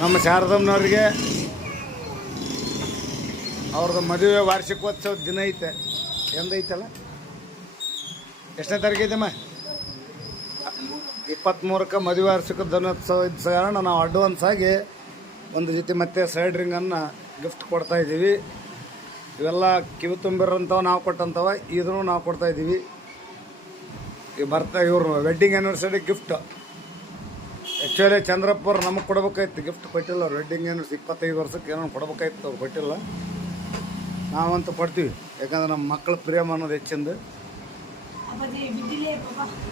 ನಮ್ಮ ಶಾರದಮ್ಮನವ್ರಿಗೆ ಅವ್ರದ್ದು ಮದುವೆ ವಾರ್ಷಿಕೋತ್ಸವದ ದಿನ ಐತೆ. ಎಂದೈತಲ್ಲ, ಎಷ್ಟನೇ ತಾರೀಕು ಐತಮ್ಮ? 23ಕ್ಕೆ ಮದುವೆ ವಾರ್ಷಿಕ ದಿನೋತ್ಸವ ಇದ್ದ ಕಾರಣ ನಾವು ಅಡ್ವಾನ್ಸ್ ಆಗಿ ಒಂದು ಜೊತೆ ಮತ್ತೆ ಸೈಡ್ ರಿಂಗನ್ನು ಗಿಫ್ಟ್ ಕೊಡ್ತಾಯಿದ್ದೀವಿ. ಇವೆಲ್ಲ ಕಿವಿ ತುಂಬಿರೋಂಥವು ನಾವು ಕೊಟ್ಟಂಥವ, ಇದನ್ನು ನಾವು ಕೊಡ್ತಾಯಿದ್ದೀವಿ. ಇವ್ರು ವೆಡ್ಡಿಂಗ್ ಆ್ಯನಿವರ್ಸರಿ ಗಿಫ್ಟ್. ಆ್ಯಕ್ಚುಲಿ ಚಂದ್ರಪ್ಪವ್ರು ನಮಗೆ ಕೊಡ್ಬೇಕಾಯ್ತು, ಗಿಫ್ಟ್ ಕೊಟ್ಟಿಲ್ಲ. ಅವ್ರು ವೆಡ್ಡಿಂಗ್ ಆ್ಯನಿವರ್ಸರಿ 25 ವರ್ಷಕ್ಕೆ ಏನೋ ಕೊಡ್ಬೇಕಾಯ್ತು, ಅವ್ರು ಕೊಟ್ಟಿಲ್ಲ. ನಾವಂತೂ ಕೊಡ್ತೀವಿ, ಯಾಕಂದ್ರೆ ನಮ್ಮ ಮಕ್ಕಳ ಪ್ರೇಮ ಅನ್ನೋದು ಹೆಚ್ಚಿಂದು.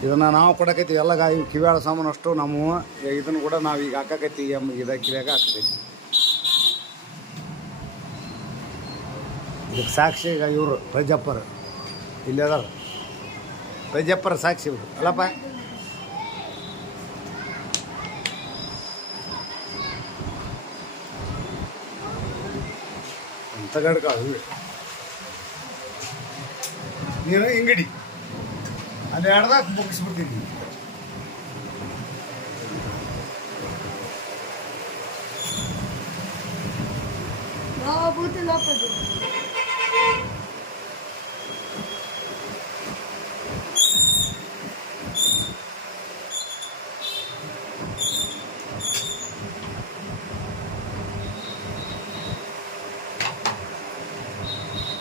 ಇದನ್ನು ನಾವು ಕೊಡಕೈತೀವಿ. ಎಲ್ಲ ಇವು ಕಿವ್ಯಾಳ ಸಾಮಾನು ಅಷ್ಟು ನಮ್ಮ. ಇದನ್ನು ಕೂಡ ನಾವು ಈಗ ಹಾಕಕೈತೀವಿ, ಕಿವ್ಯಾಗ ಹಾಕಕೈತಿ. ಇದಕ್ಕೆ ಸಾಕ್ಷಿ ಈಗ ಇವರು ಪ್ರಜಪ್ಪರು ಇಲ್ಲಿ ಅದಾರ. ಪ್ರಜಪ್ಪರ ಸಾಕ್ಷಿ ಇವರು ಅಲ್ಲಪ್ಪ. ತಗಡ್ಕ ನೀನು ಹಿಂಗಡಿ ಅಲ್ಲಿ ಎಡ್ದಾಗ ಮುಗಿಸ್ಬಿಡ್ತೀನಿ.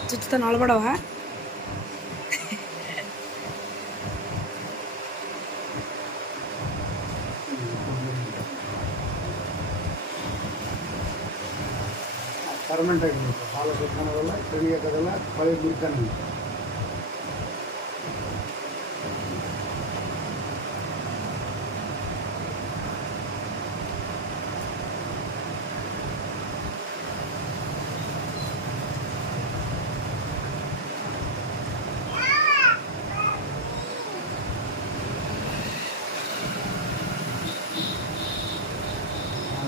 ಚುಚ್ಚುತ್ತಾನ ಒಳಬಡವ. ಪರ್ಮನೆಂಟ್ ಆಗಿರ್ಬೇಕು. ಸಾಲ ಸುತ್ತಾನದಲ್ಲ, ಕಡಿಯೋಕ್ಕದಲ್ಲ, ಪಳೆ ಬಿಡ್ತಾನೆ.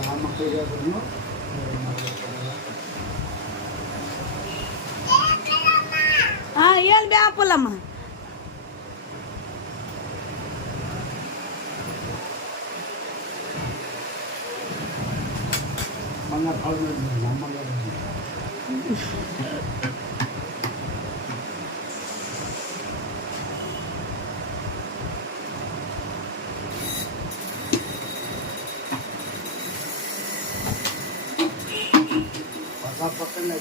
ಆ ಮಕ್ಕಳಿಗೆ ಅದನ್ನು ಏನು ಬ್ಯಾಪಲ್ಲಮ್ಮ. ಹೊಸ ಪಕ್ಕನೆ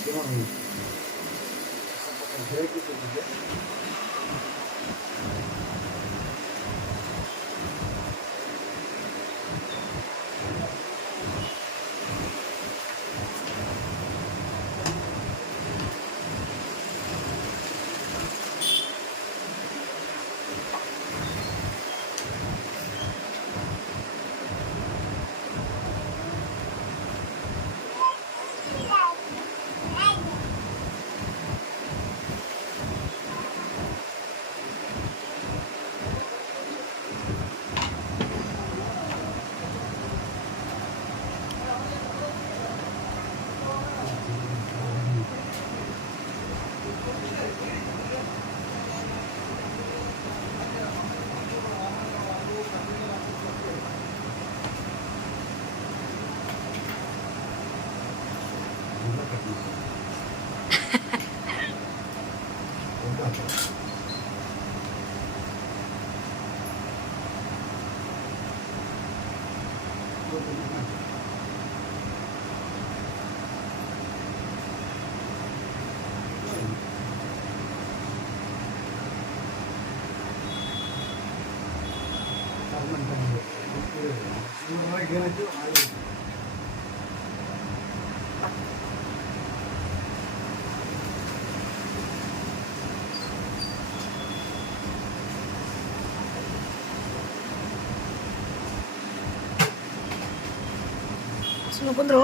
ಕುಂದ್ರು.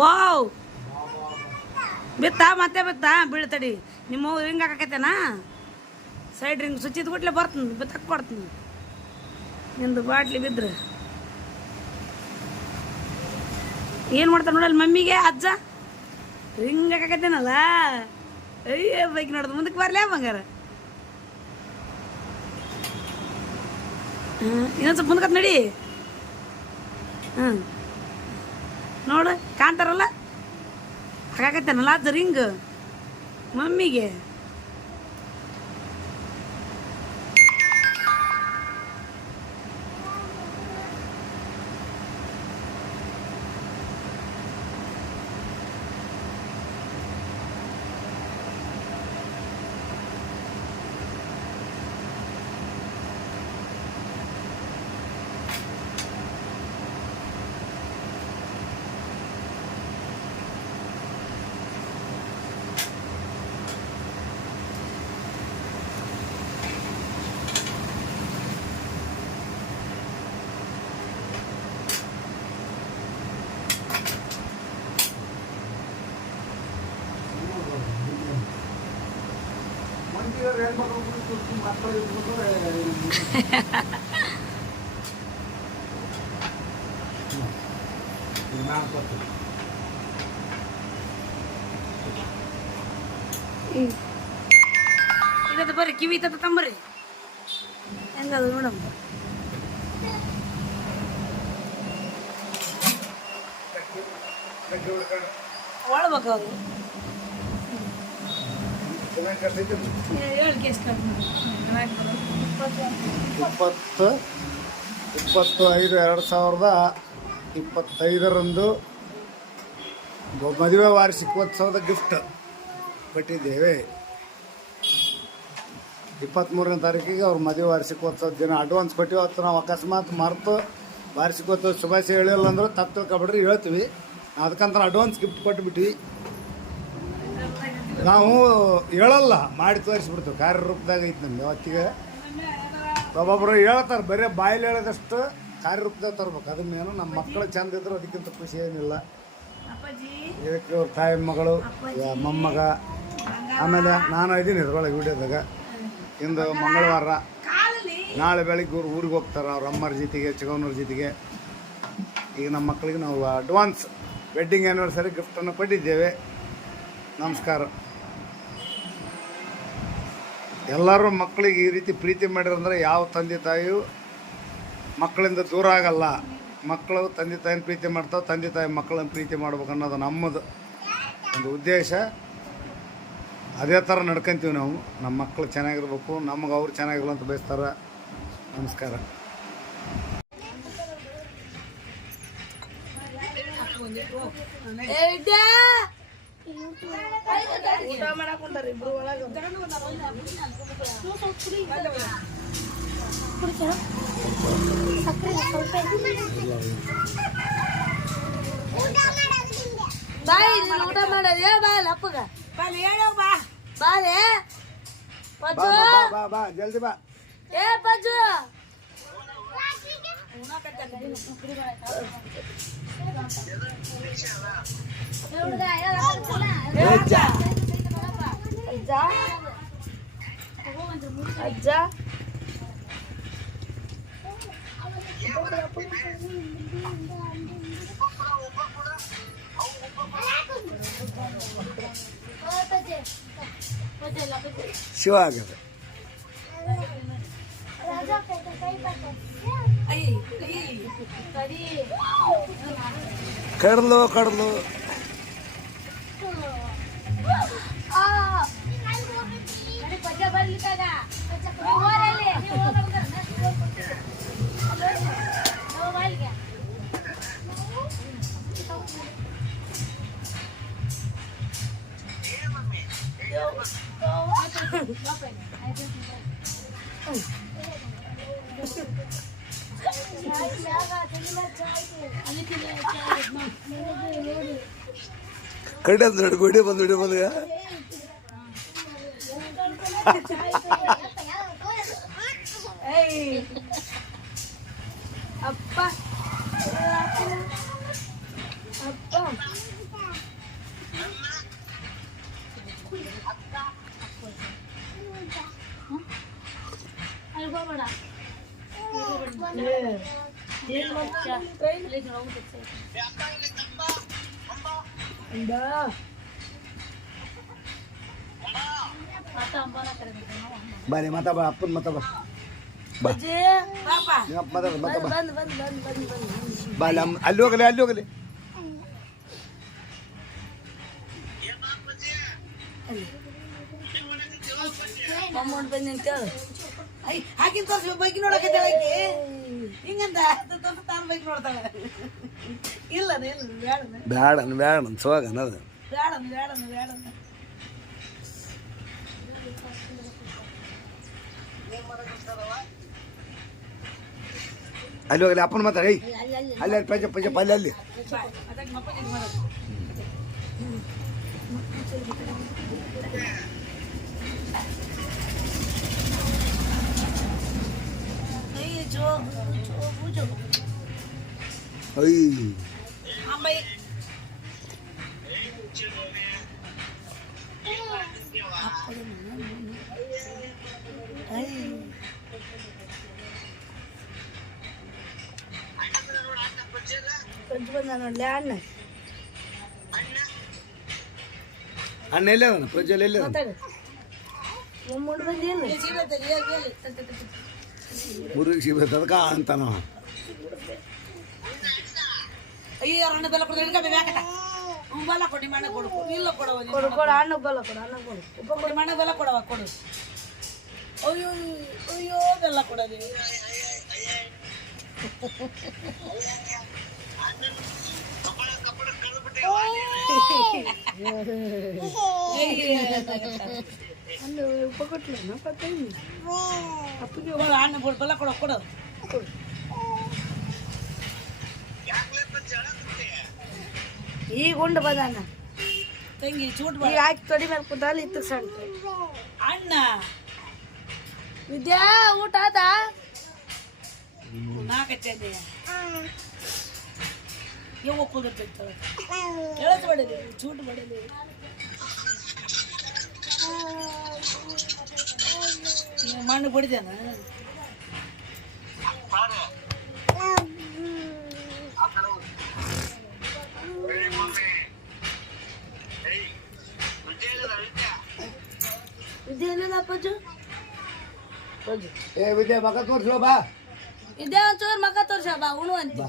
ವಾವ್, ಬಿತ್ತಾ ಮತ್ತೆ ಬಿತ್ತಾ ಬೀಳ್ತಡಿ. ನಿಮ್ಮ ರಿಂಗ್ ಹಾಕೈತೇನಾ? ಸೈಡ್ ರಿಂಗ್ ಸುಚ್ಚಿದ ಕೊಟ್ಲೆ ಬರ್ತೀನಿ, ಬಿತ್ತಕ್ಕೆ ಕೊಡ್ತೀನಿ. ನಿಂದು ಬಾಟ್ಲಿ ಬಿದ್ರೆ ಏನು ಮಾಡ್ತಾನೆ ನೋಡಲ್ಲಿ ಮಮ್ಮಿಗೆ ಅಜ್ಜ. ರಿಂಗ್ ಹಾಕೈತೇನಲ್ಲ, ಅಯ್ಯ ಬೈಕ್ ನೋಡ್ದು ಮುಂದಕ್ಕೆ ಬರಲೇ ಬಂಗಾರ. ಇನ್ನೊಂದು ಸ್ವಲ್ಪ ಮುಂದ್ಕತ್ ನಡಿ. ನೋಡು ಕಾಣ್ತಾರಲ್ಲ ಹಾಗಾಕತ್ತೇನಲ್ಲ ಅದು ರಿಂಗ್ ಮಮ್ಮಿಗೆ. ಇದದು ಬರ್ರಿ ಕಿವಿ ಇತ್ತ ತಂಬರ್ರಿ. ಹೆಂಗದು ಮೇಡಮ್? ಒಳ್ಬೇಕು ಅದು ಹೇಳಿ ಎಷ್ಟು 25/2025 ಮದುವೆ ವಾರ್ಷಿಕೋತ್ಸವದ ಗಿಫ್ಟ್ ಕೊಟ್ಟಿದ್ದೇವೆ. 23ನೇ ತಾರೀಕಿಗೆ ಅವ್ರ ಮದುವೆ ವಾರ್ಷಿಕೋತ್ಸವದ ದಿನ ಅಡ್ವಾನ್ಸ್ ಕೊಟ್ಟಿವಿ. ಅವತ್ತು ನಾವು ಅಕಸ್ಮಾತ್ ಮರೆತು ವಾರ್ಷಿಕೋತ್ಸವ ಶುಭಾಶಯ ಹೇಳಿಲ್ಲ ಅಂದ್ರೆ ತಪ್ಪು ತಿಳ್ಕೊಬಿಡ್ರಿ, ಹೇಳ್ತೀವಿ. ಅದಕ್ಕಂತ ಅಡ್ವಾನ್ಸ್ ಗಿಫ್ಟ್ ಕೊಟ್ಬಿಟ್ವಿ. ನಾವು ಹೇಳಲ್ಲ, ಮಾಡಿ ತೋರಿಸ್ಬಿಡ್ತೀವಿ. ಕಾರ್ಯರೂಪದಾಗ ಐತೆ ನಮ್ಗೆ. ಅವತ್ತಿಗೆ ಒಬ್ಬೊಬ್ಬರು ಹೇಳ್ತಾರೆ, ಬರೀ ಬಾಯಲ್ಲಿ ಹೇಳೋದಷ್ಟು ಕಾರ್ಯರೂಪದಾಗ ತರ್ಬೇಕು. ಅದನ್ನೇನು ನಮ್ಮ ಮಕ್ಕಳು ಚಂದ ಇದ್ರು ಅದಕ್ಕಿಂತ ಖುಷಿ ಏನಿಲ್ಲ. ಇದಕ್ಕೆ ಅವ್ರ ತಾಯಿ ಮಗಳು ಮೊಮ್ಮಗ, ಆಮೇಲೆ ನಾನು ಇದ್ದೀನಿ ಇದ್ರೊಳಗೆ ವಿಡಿಯೋದಾಗ. ಇಂದು ಮಂಗಳವಾರ, ನಾಳೆ ಬೆಳಿಗ್ಗೆ ಊರಿಗೆ ಹೋಗ್ತಾರೆ ಅವ್ರ ಅಮ್ಮರ ಜೊತೆಗೆ, ಚಿಕ್ಕವನವ್ರ ಜೊತೆಗೆ. ಈಗ ನಮ್ಮ ಮಕ್ಕಳಿಗೆ ನಾವು ಅಡ್ವಾನ್ಸ್ ವೆಡ್ಡಿಂಗ್ ಆ್ಯನಿವರ್ಸರಿ ಗಿಫ್ಟನ್ನು ಕೊಟ್ಟಿದ್ದೇವೆ. ನಮಸ್ಕಾರ. ಎಲ್ಲರೂ ಮಕ್ಕಳಿಗೆ ಈ ರೀತಿ ಪ್ರೀತಿ ಮಾಡಿರಂದ್ರೆ ಯಾವ ತಂದೆ ತಾಯಿಯು ಮಕ್ಕಳಿಂದ ದೂರ ಆಗಲ್ಲ. ಮಕ್ಕಳು ತಂದೆ ತಾಯಿನ ಪ್ರೀತಿ ಮಾಡ್ತಾವೆ, ತಂದೆ ತಾಯಿ ಮಕ್ಕಳನ್ನ ಪ್ರೀತಿ ಮಾಡ್ಬೇಕು ಅನ್ನೋದು ನಮ್ಮದು ಒಂದು ಉದ್ದೇಶ. ಅದೇ ಥರ ನಡ್ಕೊಂತೀವಿ ನಾವು. ನಮ್ಮ ಮಕ್ಕಳು ಚೆನ್ನಾಗಿರ್ಬೇಕು, ನಮಗೆ ಅವ್ರು ಚೆನ್ನಾಗಿರ್ಲಿ ಅಂತ ಬಯಸ್ತಾರೆ. ನಮಸ್ಕಾರ. ಊಟ ಮಾಡಕ್ ಹೊಂಟಾರ ಇಬ್ರು ಒಳಗ. ಬಾಯ್ ಊಟ ಮಾಡೋದು ಬಾ ಅಪ್ಪಗ ಹೇಳೋ ಬಾ ಬಾಲೆ ಬಾ ಜಲ್ದಿ ಬಾ. ಏ ಪಜ್ಜು ಅಜ್ಜ ಶಿವ ಆಗದೆ ಕಡ್ಲು ಕಡೆ ನೋಡಿ ಗುಡಿ ಬಂದು ಅಪ್ಪ ಬಾರಿ ಮಾತಾ ಬಾ ಅಪ್ಪನ ಮಾತಾ ಬಾ. ಬಾ ಅಜ್ಜಿ ಪಾಪ ನಿಮ್ಮಪ್ಪ ಮಾತಾಡು ಮತ್ತೆ ಬಾ ಬಂದು ಬಂದು ಬಂದು ಬಂದು ಬಂದು ಬಾ ಅಲ್ಲಿ ಹೋಗಲಿ ಅಲ್ಲಿ ಹೋಗಲಿ ಮಮ್ಮೋಡ್ ಬಂದು ಅಂತೇಳು ಐ ಹಾಕಿನ ತೋರಿಸಿ ಬೈಕ್ ನೋಡಕತ್ತೆ ಆಕಿ ಹಿಂಗಂತ ತೋರಿಸಿ ತಾನು ಬೈಕ್ ನೋಡ್ತಾಳೆ ಇಲ್ಲ ಇಲ್ಲ ಬೇಡ ಬೇಡ ಸೋಗ ಅನ್ನೋದು ಬೇಡ ಬೇಡ ಬೇಡ ಅಲ್ಲಿ ಹೋಗಲಿ ಅಪ್ಪನ ಮಾತಾಡಿ ಅಲ್ಲಿ ಅಲ್ಲಿ ಪಂಚ ಪಂಚ ಅಲ್ಲಿ ಅಲ್ಲಿ ಅಯ್ಯ ನೋಡ್ಲಿ ಅಣ್ಣ ಅಣ್ಣ ಎಲ್ಲೇ ಅವನು ಪ್ರಜ್ವಲ್ ಎಲ್ಲೇ ಮಾತಾಡು ಮಮ್ಮೋಡ್ ಬಂದಿಲ್ಲ ಮುರುಗಿ ಸಿಗ್ಬೇಕು ಅದಕ್ಕೆ ಅಂತಾನ ಅಯ್ಯೋ ಅಣ್ಣ ಬೆಲ್ಲ ಕೊಡು ಹಿಡ್ಕೊಂಡು ಬೇಕಟ ಬೆಲ್ಲ ಕೊಡಿ ಮಣ್ಣ ಕೊಡು ಇಲ್ಲ ಕೊಡವ ಕೊಡು ಕೊಡು ಅಣ್ಣ ಬೆಲ್ಲ ಕೊಡು ಅಣ್ಣ ಕೊಡು ಉಪ್ಪ ಕೊಡಿ ಮಣ್ಣ ಬೆಲ್ಲ ಕೊಡವ ಕೊಡು ಅಯ್ಯೋ ಅಯ್ಯೋ ಬೆಲ್ಲ ಕೊಡೋದು ಉಪ್ಪ ಕೊಟ್ಲ ಅಪ್ಪಿಗೆ ಅಣ್ಣ ಕೊಡು ಬೆಲ್ಲ ಕೊಡು ಕೊಡು ಈಗ ಉಂಡು ಬಂದಾನ ತಂಗಿ ಚೂಟ್ ಈಗ ಹಾಕಿ ತೊಡಿ ಮೇಲೆ ಕುಂತಲ್ಲಿ ಇತ್ತು ಸಣ್ಣ ಅಣ್ಣ ವಿದ್ಯಾ ಊಟ ಆದ ನಾಲ್ಕಚ್ಚೆ ಯಾವ ಕುದಿರ್ತಿರ್ತಾಳೆ ಎಳತ್ ಬಡಲಿ ಚೂಟ್ ಬಡಲಿ ಮಣ್ಣು ಬಡಿದೇನ ವಿದ್ಯಾ ಪಜ್ಜು ಪಜ್ಜು ಏ ವಿದ್ಯಾ ಮಗ ತೋರಿಸ್ಲೋ ಬಾ ವಿದ್ಯಾ ಒಂಚೂರು ಮಗ ತೋರ್ಸ ಬಾ ಉಣು ಅಂತಿ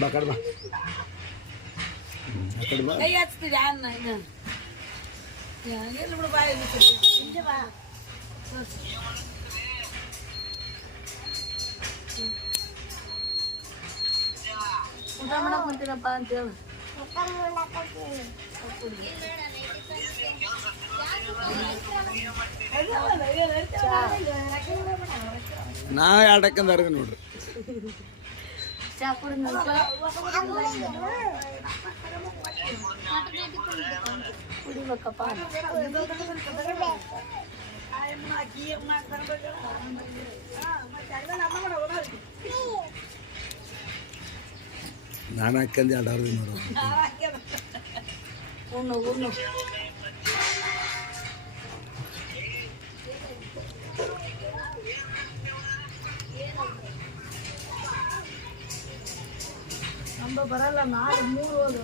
ಬಾ ಕಡ್ಬಾ ಕಡ್ಬಾ ಕೈ ಹಚ್ತಿದ್ದೆ ಅನ್ನ ಎಲ್ಲಿ ಬಿಡು ಬಾಯಿ ಹಿಂದೆ ಬಾ ಊಟ ಮಾಡಕ್ ಕುಂತೀನಪ್ಪ ಅಂತೇಳಿ ನಾ ಎರಡಕ್ಕಂದ ಅರ್ಗ ನೋಡ್ರಿ ಚಾ ಕುಡಿ ಕುಡಿಬೇಕಪ್ಪ ನಾನು ಹಾಕ್ಯಂದು ಎರಡು ಅರ್ಧ ನೋಡು ಉಣ್ಣು ಉಣ್ಣು ನಮ್ದು ಬರಲ್ಲ ನಾಳೆ 3 ಹೋದ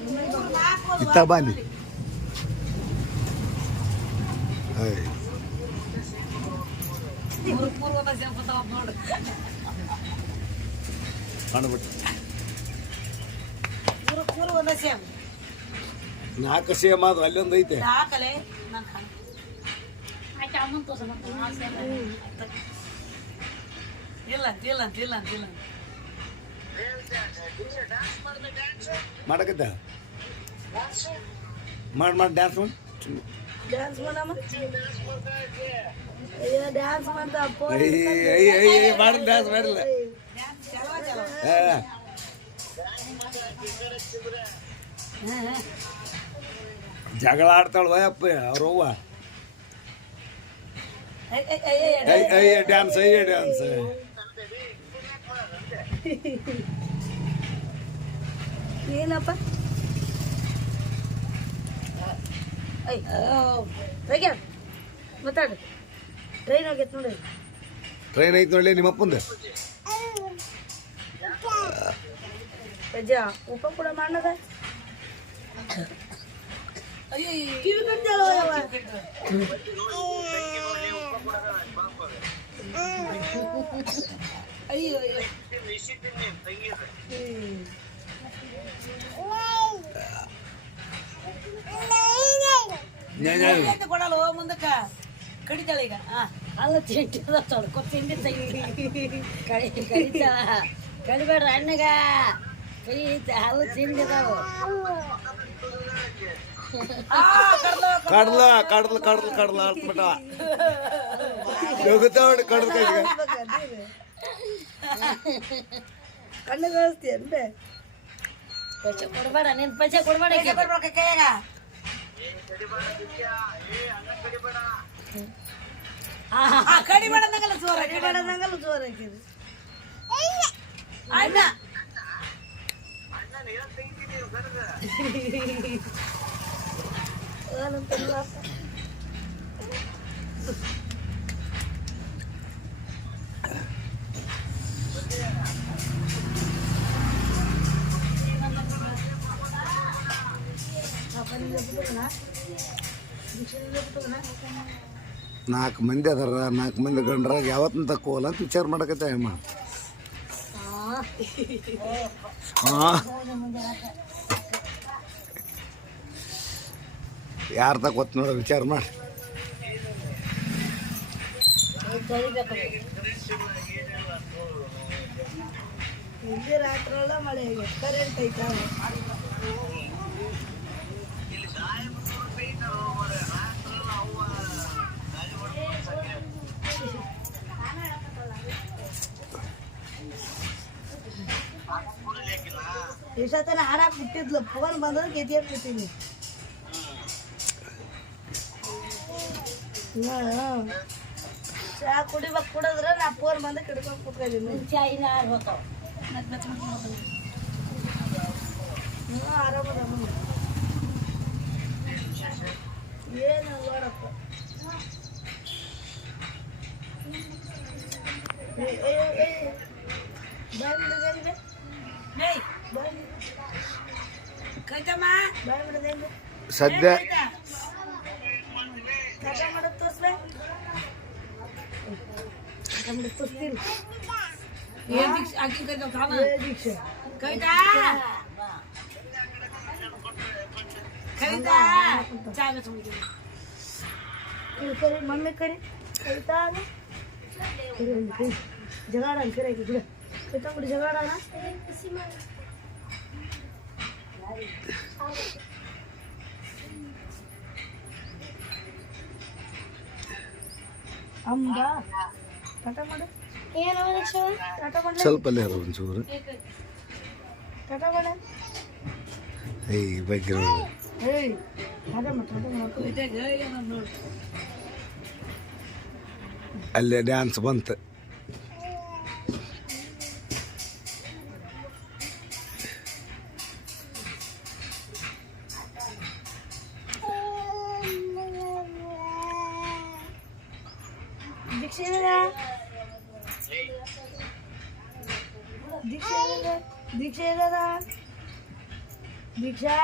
ಇತ್ತ ಬನ್ನಿ ಪೂರ್ವದ ಸೇರ್ಕೊತಾವ ನೋಡು ಕಾಣ್ಬಿಟ್ಟು ಪೂರ್ವದ ಸೇಮ್ 4 ಸೇಮ್ ಅದು ಅಲ್ಲೊಂದು ಐತೆ ಹಾಕಲೆ ನಾನು ಆಯ್ತು ಅಮ್ಮನ ತೋರ್ಸ ಇಲ್ಲ ಇಲ್ಲ ಇಲ್ಲ ಇಲ್ಲ ಮಾಡಕತ್ತ ಮಾಡಿ ಡ್ಯಾನ್ಸ್ ಮಾಡಿ ಡ್ಯಾನ್ಸ್ ಮಾಡಮ್ಮ ಅಯ್ಯೋ ಡ್ಯಾನ್ಸ್ ಮಾಡ್ತಾ ಮಾಡಿ ಡ್ಯಾನ್ಸ್ ಮಾಡಿಲ್ಲ ಜಗಳ ಆಡ್ತಾಳ ವಯಪ್ಪ ಅವ್ರವ್ವ ಡ್ಯಾನ್ಸ್ ಡ್ಯಾನ್ಸ್ ಏನಪ್ಪ ಅಯ್ಯ ಮಾತಾಡು ಟ್ರೈನ್ ಹೋಗೈತೆ ನೋಡಿ ಟ್ರೈನ್ ಐತೆ ನೋಡ್ಲಿ ನಿಮ್ಮ ಅಪ್ಪಂದು ಅಜ್ಜ ಉಪ ಕೂಡ ಮಾಡದ ಅಯ್ಯೋ ಕಿವಿ ಕಟ್ಟಾಳೋ ಯವ್ವ. ಅಯ್ಯೋ ಕೊಡಲ್ಲ ಮುಂದಕ್ಕ ಕಡಿತಾಳ ಈಗ ಅಲ್ಲ ತಿಂಡಿ ತೊಡ್ಕೊ ತಿಂಡಿ ಕಡಿತಾ ಕಡಿಬೇಡ್ರ ಅಣ್ಣಗ ಅಲ್ಲ ತಿಂಡಿದಾವು ಕಡ್ಲ ಆಡ್ಬಿಟ್ಟ ಹೋಗುತ್ತಾವಡಿ ಕಡ್ದ ಕೈಗೆ ಕಣ್ಣು ಕಳಿಸ್ತೀಯನ್ಬೆ ಪೈಸೆ ಕೊಡ್ಬೇಡ ನಿನ್ ಪೈಸೆ ಕೊಡ್ಬೇಡ ಕೈಯಾಗ ಕಡಿಬೇಡ ನಂಗಲ್ಲ ಜೋರ ಕಡಿಬೇಡದಂಗಲ್ಲ ಜೋರ ಹಾಕಿದ್ರು ಅಣ್ಣ ನಾಲ್ಕು ಮಂದಿ ಅದಾರ 4 ಮಂದಿ ಗಂಡ್ರಾಗ ಯಾವತ್ತೂ ತಕ್ಕೋಲ್ಲ ಅಂತ ವಿಚಾರ ಮಾಡಕತ್ತ ಅಮ್ಮ ಯಾರು ತಕ್ಕೋತ್ ನೋಡ ವಿಚಾರ ಮಾಡಿ ಇಲ್ಲಿ ರಾತ್ರಿ ಎಲ್ಲ ಮಳೆ ಕರೆಂಟ್ ಐತಾ ಎಷ್ಟೊತ್ತನ ಹಾಡಾಕ್ ಬಿಟ್ಟಿದ್ಲು ಫೋನ್ ಬಂದ್ರೆ ಗೆದ್ದಿ ಬಿಟ್ಟಿನಿ ಚಾ ಕುಡಿಬೇಕು ಕುಡಿದ್ರೆ ನಾ ಫೋನ್ ಬಂದ ಕಿಡ್ಕೊಂಡು ಕುತ್ಕೊಂಡಿದ್ದೀನಿ ಚಾಯಿನ ಆರ್ಬೇಕು ಆರಾಮದ ಏನು ನೋಡಪ್ಪ ಕೈತಮ್ಮ ಸದ್ಯ मम्मी करे कविता जगाड़ा फिर कविता मुझे जगाड़ा ना ಅಂಬ ಟಾಟಾ ಮಾಡು ಏನು ಟಾಟಾ ಮಾಡು ಸ್ವಲ್ಪ ಅಲ್ಲೇ ಒಂಚೂರು ಟಾಟಾ ಮಾಡು ಏಯ್ ಬಗ್ಗೆ ಏಯ್ ಟಾಟಾ ಮಾಡು ಅಲ್ಲೇ ಡ್ಯಾನ್ಸ್ ಬಂತು दीक्षा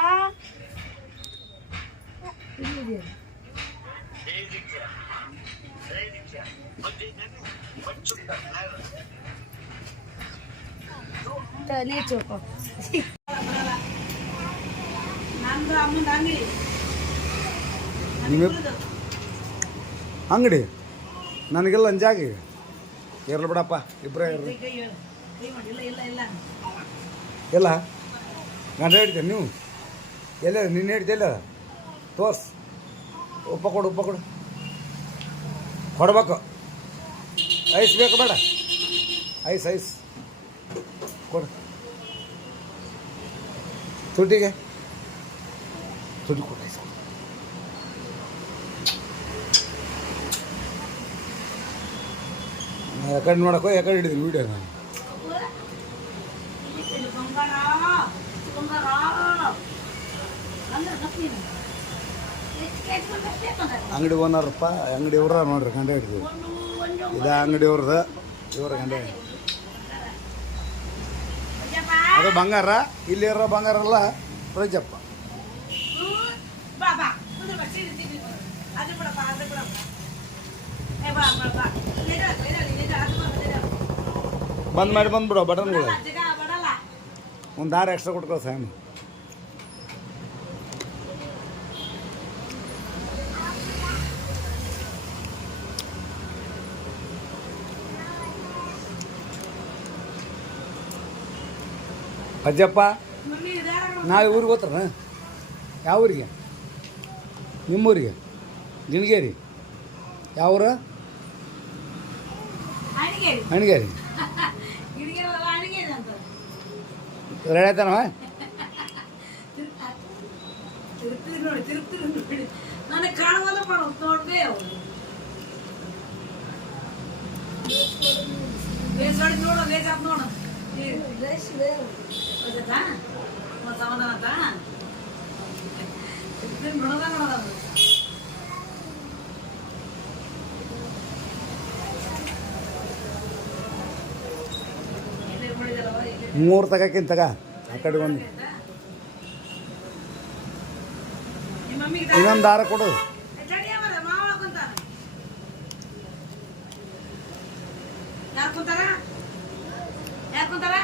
चोको ಅಂಗಡಿ ನನಗೆಲ್ಲ ಅಂಜಾಗಿ ಇರ್ಲಿ ಬಿಡಪ್ಪ ಇಬ್ಬರೇ ಇರ್ಲಿ ಎಲ್ಲ ಗಂಡ ಹಿಡ್ತೇನೆ ನೀವು ಎಲ್ಲ ನಿನ್ನೆ ಹಿಡ್ತಿಲ್ಲ ತೋರ್ಸ್ ಉಪ್ಪ ಕೊಡು ಕೊಡ್ಬೇಕು ಐಸ್ ಬೇಕು ಬೇಡ ಐಸ್ ಕೊಡು ತುಟಿಗೆ ತುಟಿ ಕೊಡು ಐಸ್ ಯಾಕಡೆ ನೋಡಕ್ಕೋ ಯಾಕಡೆ ಹಿಡಿದೀನಿ ವೀಡಿಯೋ ನಾನು ಅಂಗಡಿ ಓನರ್ಪ್ಪ ಅಂಗಡಿ ಇವ್ರ ನೋಡ್ರಿ ಗಂಡ ಹಿಡಿದ್ವಿ ಇದು ಅಂಗಡಿ ಅವ್ರದ ಇವ್ರ ಗಂಡ ಅದು ಬಂಗಾರ ಇಲ್ಲಿರೋ ಬಂಗಾರ ಅಲ್ಲ ಪ್ರಜಪ್ಪ ಬಾಬಾ ಏ ಬಾ ಬಾ ಬಾ ಬಂದ್ ಮಾಡಿ ಬಂದ್ಬಿಡು ಬಟನ್ಗಳು ಜಗ ಬಡಲ್ಲ ಒಂದು ದಾರ ಎಕ್ಸ್ಟ್ರಾ ಕೊಟ್ಕೋ ಸ್ಯಾಮ್. ಅಜ್ಜಪ್ಪ ಮಮ್ಮಿ ಇದಾರ ನಾಳೆ ಊರಿಗೆ ಹೋಗ್ತಾರ ಯಾವ ಊರಿಗೆ? ನಿಮ್ಮೂರಿಗೆ ಗಿಣಗೇರಿ ಯಾವೂರ? ಅಣಿಗೇರಿ ಹಣಿಗೇರಿ ಗಿಡಗಿರಲ್ಲ ಅಣಿಗೇರಿ ಅಂತ ರೆಡಿ ಆಯ್ತಾನವ? ತಿರುಗ್ತಿರಿ ನೋಡಿ ನನಗೆ ಕಾಣುವಲ್ಲ ಮಾಡೋದು ನೋಡ್ಬೇ ಅವರು ಲೇಸ್ ಹೊಡೆದು ನೋಡು ಲೇಸ್ ಹಾಕಿ ನೋಡು ಸಮಾಧಾನ ಅಂತ ನೋಡೋದ ನೋಡೋದು ಮೂರು ತಗಕ್ಕಿಂತ ತಗ ಆ ಕಡೆ ಒಂದು ಇನ್ನೊಂದು ದಾರ ಕೊಡು. ಯಾರು ಕುಂತಾರ ಯಾರು ಕುಂತಾರ?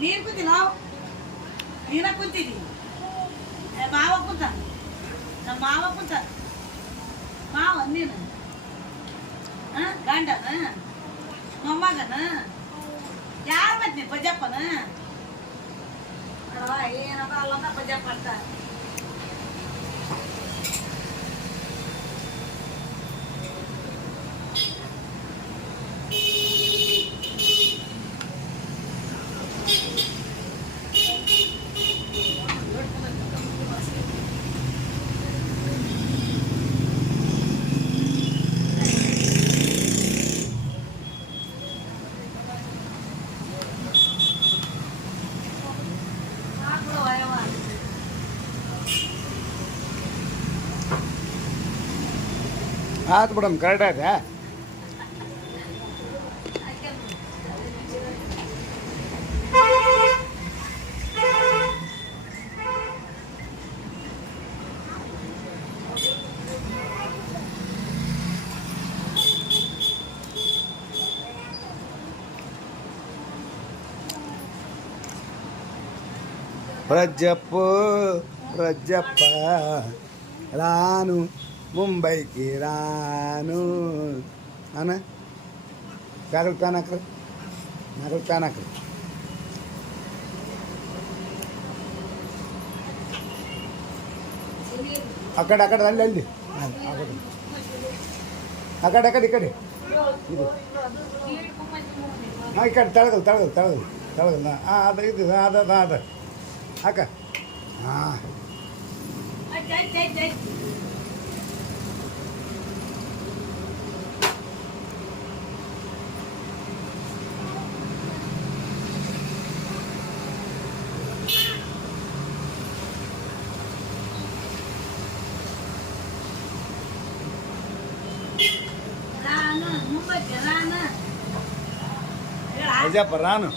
ನೀನ್ ಕುಂತಿಲ್ಲ ನೀನ ಕುಂತಿದಿ ಮಾವ ಕುಂತ ನಮ್ಮ ಮಾವ ಕುಂತ ಮಾವ ನೀನು ಗಂಡನ ಮೊಮ್ಮಗನ ಯಾರು ಮತ್ತೆ ಪಜಪ್ಪನ ಏನದ ಅಲ್ಲದ ಪಜಪ್ಪ ಅಂತ ಆಯ್ತು ಬಿಡಮ್ ಕರೆಕ್ಟ್ ಆಯ್ತಾ? ప్రజ్జప్ప రాను ముంబైకి రాను అన్న ప్యాకెట్ ప్యాన్ అక్కడ నాకు ప్యాన్ అక్కడ అక్కడ రండి వెళ్ళి అక్కడ ఇక్కడ ఇక్కడ తడగదు అದ ಇದು ಅದ ಅಕ್ಕ ಹಾಂ అజప్ప రాను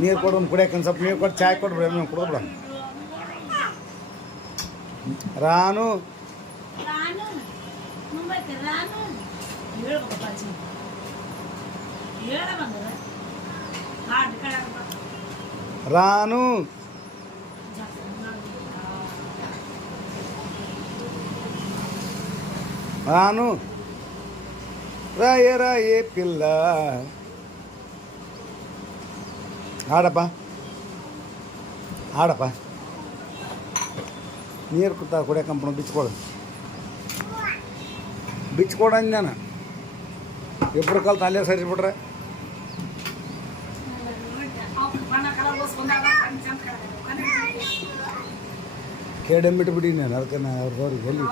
ನೀರು ಕೊಡು ಕುಡಿಯಕ್ಕೆ ಒಂದು ಸ್ವಲ್ಪ ನೀರು ಕೊಟ್ಟು ಚಾಯ್ ಕೊಡ್ಬಿಡ ಕುಡಿದ್ಬಿಡ ರಾನು రాను రాను రాయే పిల్ల ఆడప్ప ನೀರು ಕುತ್ತಾ ಕುಡಿಯಕಂಪಣ ಬಿಚ್ಕೊಡು ಅಂದಾನ ಇಬ್ಬರು ಕಲ್ತು ಅಲ್ಲೇ ಸರಿಸ್ಬಿಟ್ರೆ ಕೇಡಂಬಿಟ್ಬಿಡಿ ನಾನು ಅದಕ್ಕೆ ನಾ ಅವ್ರಿಗೆ ಎಲ್ಲಿ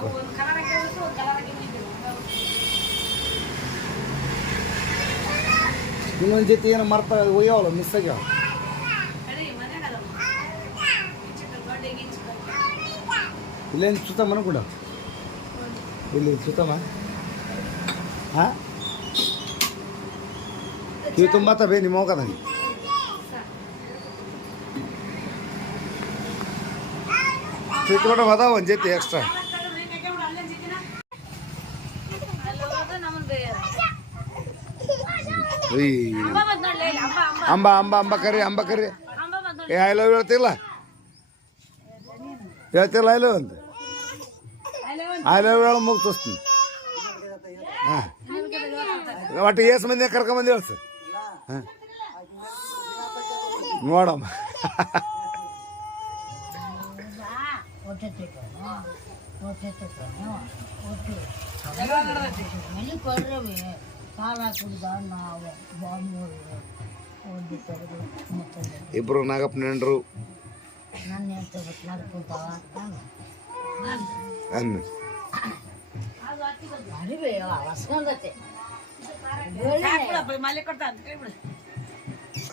ಇನ್ನೊಂದು ಜೊತೆ ಏನು ಮರ್ತ ಒಯ್ಯವಲ್ಲ ಮಿಸ್ ಆಗ್ಯಾವ ಇಲ್ಲೇನು ಸುತ್ತಮ್ಮನ ಕೂಡ ಇಲ್ಲಿ ಸುತ್ತಮ್ಮ ಹಾಂ ಇವು ತುಂಬ ಬೇ ನಿಮ್ಮ ಹೋಗದ ಸ್ವೀಟ್ ಕೂಡ ಅದಾವ ಒಂದು ಜೊತೆ ಎಕ್ಸ್ಟ್ರಾ ಅಂಬ ಅಂಬ ಅಂಬ ಕರಿ ಅಂಬ ಕರಿ ಏ ಐ ಲವ್ ಹೇಳ್ತಿಲ್ಲ ಹೇಳ್ತಿಲ್ಲ ಐ ಲವ್ ಅಂತ ಐ ಲವ್ ಹೇಳ ಮುಗಿಸ್ತೀನಿ ಹಾಂ ಒಟ್ಟು ಏಸು ಮಂದಿ ಕರ್ಕೊಂಬಂದು ಹೇಳ್ಸ ಹಾಂ ನೋಡಮ್ಮ ಇಬ್ರು ನಾಗಪ್ಪ ನೆಂಡ್ರು ಅನ್ನು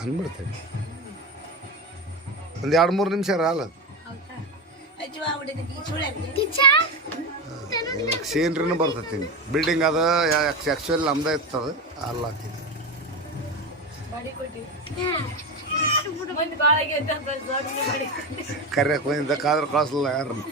ಅನ್ಬಿಡ್ತೇವೆ ಒಂದು 2-3 ನಿಮಿಷ ಅಲ್ಲ ಸೀನ್ರಿನೂ ಬರ್ತೈತಿ ಬಿಲ್ಡಿಂಗ್ ಅದ ಆ್ಯಕ್ಚುಲಿ ನಮ್ದೇ ಇರ್ತದೆ ಅಲ್ಲ ಹಾಕಿದ್ವಿ ಕರ್ಯಕ್ಕೆ ಬಂದಿದ್ದ ಕಾದ್ರೆ ಕಳಿಸಲ್ಲ ಯಾರನ್ನ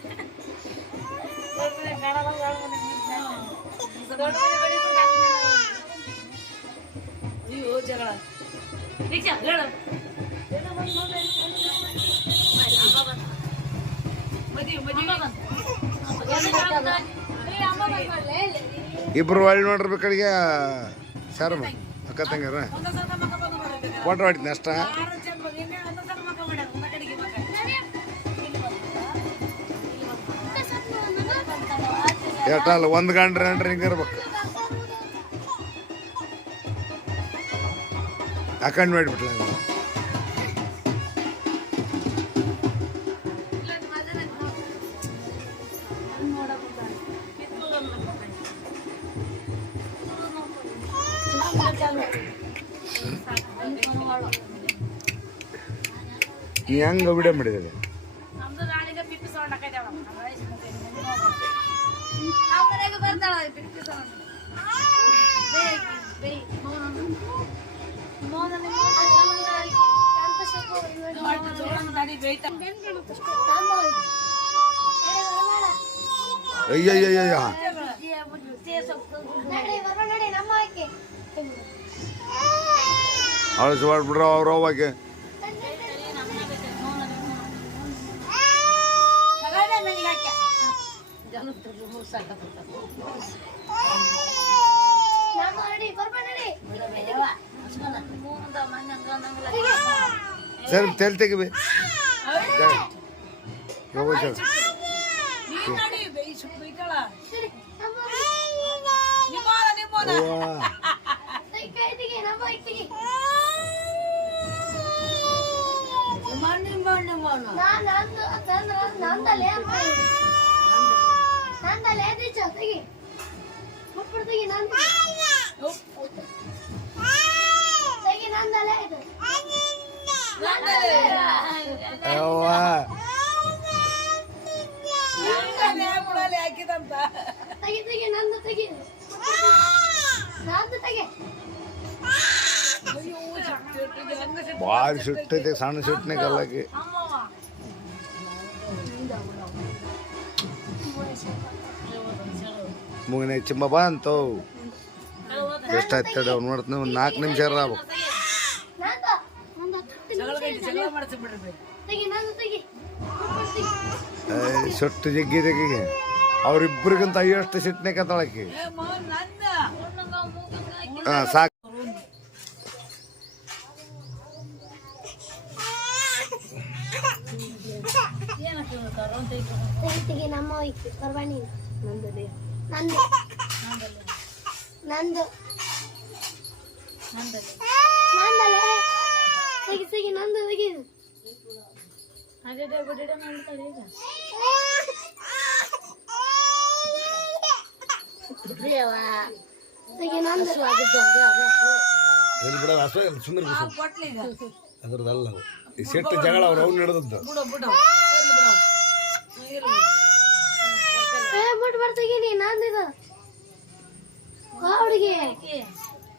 ಇಬ್ರು ಒಳ್ಳೆ ನೋಡಿರ್ಬೇಕಡಿಗೆ ಶಾರಮ್ಮ ಅಕ್ಕ ತಂಗಾರ ಫೋಟೋ ಹೊಡಿತೀನಿ ಅಷ್ಟ ಎಷ್ಟಲ್ಲ ಒಂದು ಗಂಡ್ರೆ ಹಿಂಗೆ ಇರ್ಬೇಕು ಹಾಕೊಂಡು ಮಾಡಿಬಿಟ್ಲ ನೀ ಹೆಂಗ ವಿಡಿಯೋ ಮಾಡಿದರೆ ಅಯ್ಯಯ್ಯಯ್ಯ ಅಳಿಸಿ ಮಾಡ್ಬಿಡ್ರ ಅವ್ರ ಅವಾಗೆ ಸರ್ ತೆಲ್ ತೆಗಿಬಿ ಭಾರಿ ಸುಟ್ಟೈತೆ ಸಣ್ಣ ಸುಟ್ಟನೆ ಕಲ್ಲಕ್ಕೆ ಮುಗಿನ ಚಿಮ್ಮ ಬಂತು ಎಷ್ಟಾಯ್ತದೆ ಅವ್ನು ನೋಡ್ತೀನಿ ಒಂದು 4 ನಿಮಿಷ ಆಗ್ಬೇಕು ಸುಟ್ಟು ಜಗ್ಗಿ ತೆಗಿಗೆ ಅವ್ರಿಬ್ರಿಗಂತ ಅಯ್ಯಷ್ಟು ಸಿಟ್ಟನೆ ಕತ್ತಳಕ್ಕೆ ಹಾಂ ಸಾಕು ಎಲ್ಲಿ ಬಿಡ ಹಸು ಸುಮ್ಮನೆ ಅದ್ರದ್ದಲ್ಲ ಈ ಸಿಟ್ಟು ಜಗಳ ಅವ್ರು ಅವ್ನು ನಡೆದದ್ದು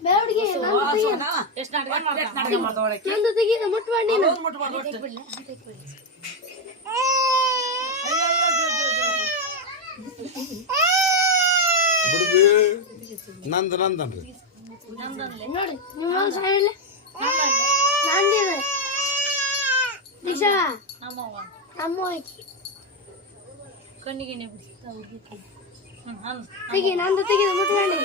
ಬೇವಡಿಗೆ ಎಷ್ಟು ನಾಟಕ ಮಾಡ್ತಾವಳೆ ನಂದು ತೆಗೀದ ಮುಟ್ಬಾರ್ದು ನೀನು. ಮುಟ್ಬಾರ್ದು ಒಟ್ಟು. ಬಿಡುದು ನಂದನ್ರಿ ನೋಡಿ ನಿಮ್ಮ ಸೈಡ್ ನಂದಿದೆ ದೀಕ್ಷಾ ನಮ್ಮ ಆಯ್ಕೆ ಕಣ್ಣಿಗೆ ತೆಗಿ ನಂದು ತೆಗೀದ ಮುಟ್ಬಾರ್ದು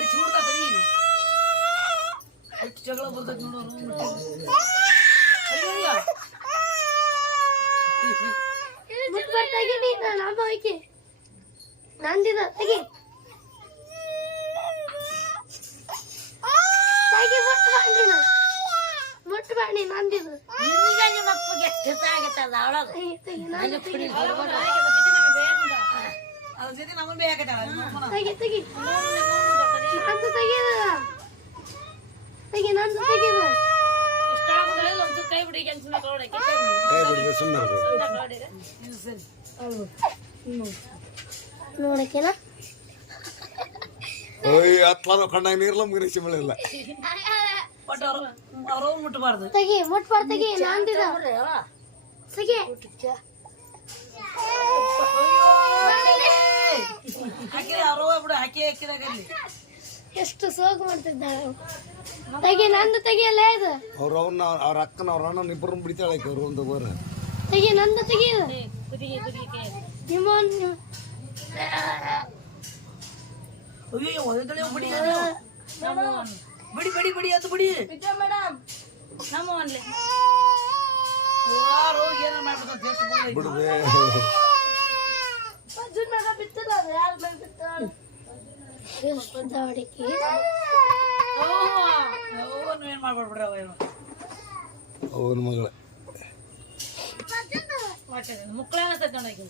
ಜಗಳ ಬರ್ತೈತಿ ನೋಡೋರು ಮುಟ್ಬಾರ್ದು ತೆಗಿ ನೀನು ನಮ್ಮ ಆಯ್ಕೆ ನಂದಿದ ತೆಗಿ ತೆಗಿ ಮುಟ್ಬಾರ್ದು ನಂದಿದು ನಿಮ್ಮ ಅಪ್ಪಗೆ ಕೆಸ ಆಗತ್ತಲ್ಲ ಅವಳದು ತೆಗಿ ನಂದು ತೆಗಿ ಅದ್ರ ಜೊತೆ ನಮ್ಮನ್ನ ಬೇಕಾಗತ್ತಲ್ಲ ತೆಗಿ ತೆಗಿ ನಂದು ತೆಗೀದ ತೆಗಿ ನಂದು ತೆಗೀದ ಕೈ ಬಿಡಿ ಕೆಲಸ ಸುಮ್ಮನೆ ನೋಡಕ್ಕೆನ ಓಯ್ ಹತ್ಲಾನ ಕಣ್ಣಾಗ ನೀರ್ಲ ಮುಗಿಸಿ ಮಳೆಲ್ಲ ಬಟ್ ಅವ್ರು ಮುಟ್ಟಬಾರ್ದು ತೆಗಿ ಮುಟ್ಬಾರ್ದು ತೆಗಿ ನಂದಿದ ತೆಗಿ ಹಾಕಿದ್ರೆ ಅವ್ರು ಬಿಡು ಹಾಕಿ ಹಾಕಿದಾಗ ಅಲ್ಲಿ ಎಷ್ಟು ಸೋಗು ಮಾಡ್ತಿದ್ದಾಳೆ ತೆಗಿ ನಂದು ತೆಗಿಯಲ್ಲ ಇದು ಅವ್ರ ಅಕ್ಕನ ಅವ್ರ ಅಣ್ಣನ ಇಬ್ಬರು ಬಿಡ್ತಾಳೆ ಅವ್ರು ಒಂದು ಗೋರ ತೆಗಿ ನಂದು ತೆಗಿಯದು ನಿಮ್ಮ ಅಯ್ಯೋ ಒಳಗಡೆ ಬಿಡಿ ಬಿಡಿ ಬಿಡಿ ಬಿಡಿ ಅದು ಬಿಡಿ ಮೇಡಮ್ ನಮ್ಮ ಅನ್ಲಿ ಯಾರು ಏನ ಮಾಡ್ಬೇಕು ಬಿಡುವೆ ಅರ್ಜುನ್ ಮೇಡಮ್ ಬಿತ್ತದ ಯಾರು ಮೇಲೆ ಬಿತ್ತಾಳ ಎಷ್ಟು ದಾಡಿಕೆ ಅವನು ಏನ್ ಮಾಡ್ಬಿಡ್ಬಿಡ್ರಿ ಅವ ಏನು ಅವನ ಮಗಳ ಮುಕ್ಕಳ ಅನಿಸ್ತೈತೆ ನೋಡಕ್ಕೆ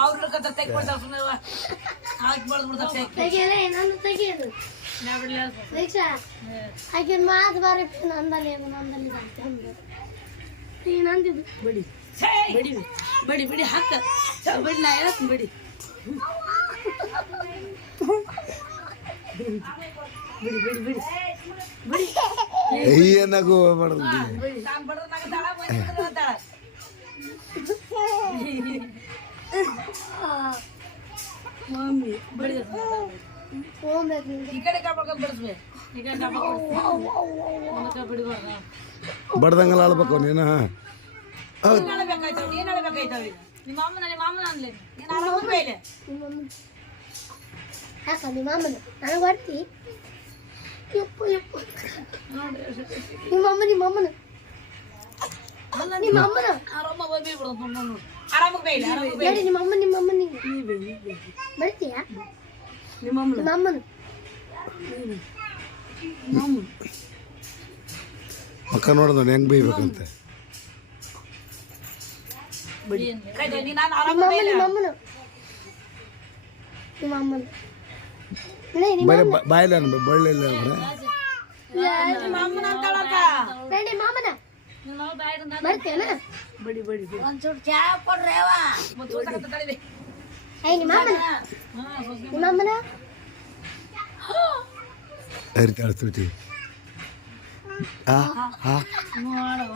ಅವ್ರ ಕತ್ತ ತೆಗ್ಬಿಡ್ತಾವ ಸುಮ್ಮನೆ ಹಾಕಿ ಮಾಡ್ಬಿಡ್ತಾವ ತೆಗಿಯಲ್ಲ ನಂದು ತೆಗಿಯೋದು ದೀಕ್ಷಾ ಆಕಿನ ಮಾತು ಬಾರಿ ನಂದಲ್ಲಿ ಈಗ ನಂದಿದ್ದು ಬಿಡಿ ಬಿಡಿ ಬಿಡಿ ಬಿಡಿ ಹಾಕ ಬಿಡಿ ನಾ ಹೇಳ್ತೀನಿ ಬಿಡಿ ಬಿಡಿ ಬಿಡಿ ಬಿಡಿ ಬಿಡಿ ಏನಾಗು ಮಾಡೋದು ನಾನು ಬಡದ ನಗತಾಳ ಬಂದಿರ್ತಾಳ ಮಮ್ಮಿ ಬಿಡಿ ಹೋಗ್ಬೇಕು ನಿಂಗೆ ಈ ಕಡೆ ಕಾಪಾಡ್ಕೊಂಡು ಬಿಡಿಸ್ಬೇ ಈ ಕಡೆ ಕಾಪಾಡ್ಕೊಂಡು ಬಿಡಿಬಾರ್ದ ಬಡ್ದಂಗಲ್ಲ ಆಳ್ಬೇಕು ನೀನು ನೀನ್ ಅಳಬೇಕಾಯ್ತವ ನೀನ್ ಅಳಬೇಕಾಯ್ತವ ನಿಮ್ಮ ಮಾಮನ ಅನ್ಲಿ ನೀನ್ ಆರಾಮ ಬೇಲೆ ಯಾಕ ನಿಮ್ಮ ಅಮ್ಮನ ನನಗೆ ಬರ್ತಿ ಯಪ್ಪು ಯಪ್ಪು ನಿಮ್ಮ ಅಮ್ಮನ ನಿಮ್ಮ ಅಮ್ಮನ ಆರಾಮ ಬೈ ಬಿಡು ನೋಡು ಆರಾಮಾಗಿ ಬೇಲೆ ಆರಾಮಾಗಿ ಬೇಲೆ ಹೇಳಿ ನಿಮ್ಮ ಅಮ್ಮ ಬರ್ತೀಯಾ ನಿಮ್ಮ ಅಮ್ಮನ ಮಕ್ಕ ನೋಡಿದ ಹೆಂಗ್ ಬೈಬೇಕಂತ ಬಿಡಿ ನೀ ನಾನು ಆರಾಮ ನಿಮ್ಮ ಬೇಲೆ ಅಮ್ಮನ ಬರೀ ಬಾಯಿಲ್ಲ ಬಳ್ಳಿಲ್ಲ ಅಂದ್ರೆ ನಿಮ್ಮ ಅಮ್ಮನ ಅಂತಾಳಕ್ಕ ರೆಡಿ ಮಾಮನ ಬರ್ತೇನ ಬಿಡಿ ಬಿಡಿ ಬಿಡಿ ಒಂಚೂರು ಚಾ ಕೊಡ್ರಿ ಅವ ಮುತ್ತು ತಡಿವೆ ಏ ನಿಮ್ಮ ಅಮ್ಮನ ಹರಿತಾಳ ತುಟಿ ಆ ಹಾ ನೋಡವ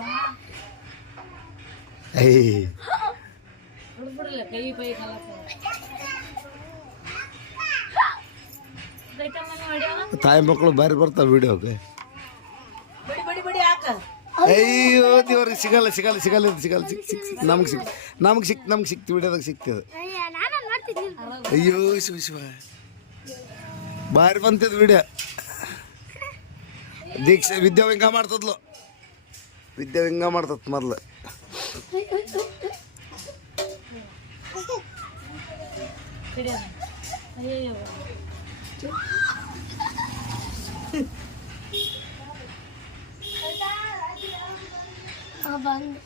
ಏಯ್ ಬಿಡ್ಬಿಡಲ್ಲ ಕೈ ಪೈ ಕಲಕ ತಾಯಿ ಮಕ್ಕಳು ಬಾರಿ ಬರ್ತಾವ ವಿಡಿಯೋಗೆ ಬಿಡಿ ಬಿಡಿ ಬಿಡಿ ಹಾಕ ಅಯ್ಯೋ ದೇವ್ರಿಗೆ ಸಿಗಲ್ಲ ನಮ್ಗೆ ಸಿಕ್ತು ವಿಡಿಯೋದಾಗ ಸಿಗ್ತದೆ ಅಯ್ಯೋ ಶಿವ ಬಾರಿ ಬಂತದ ವಿಡಿಯೋ ದೀಕ್ಷೆ ವಿದ್ಯಾ ಹಿಂಗ ಮಾಡ್ತದ್ಲು ಮೊದ್ಲು ಅಯ್ಯೋ ಬಂದು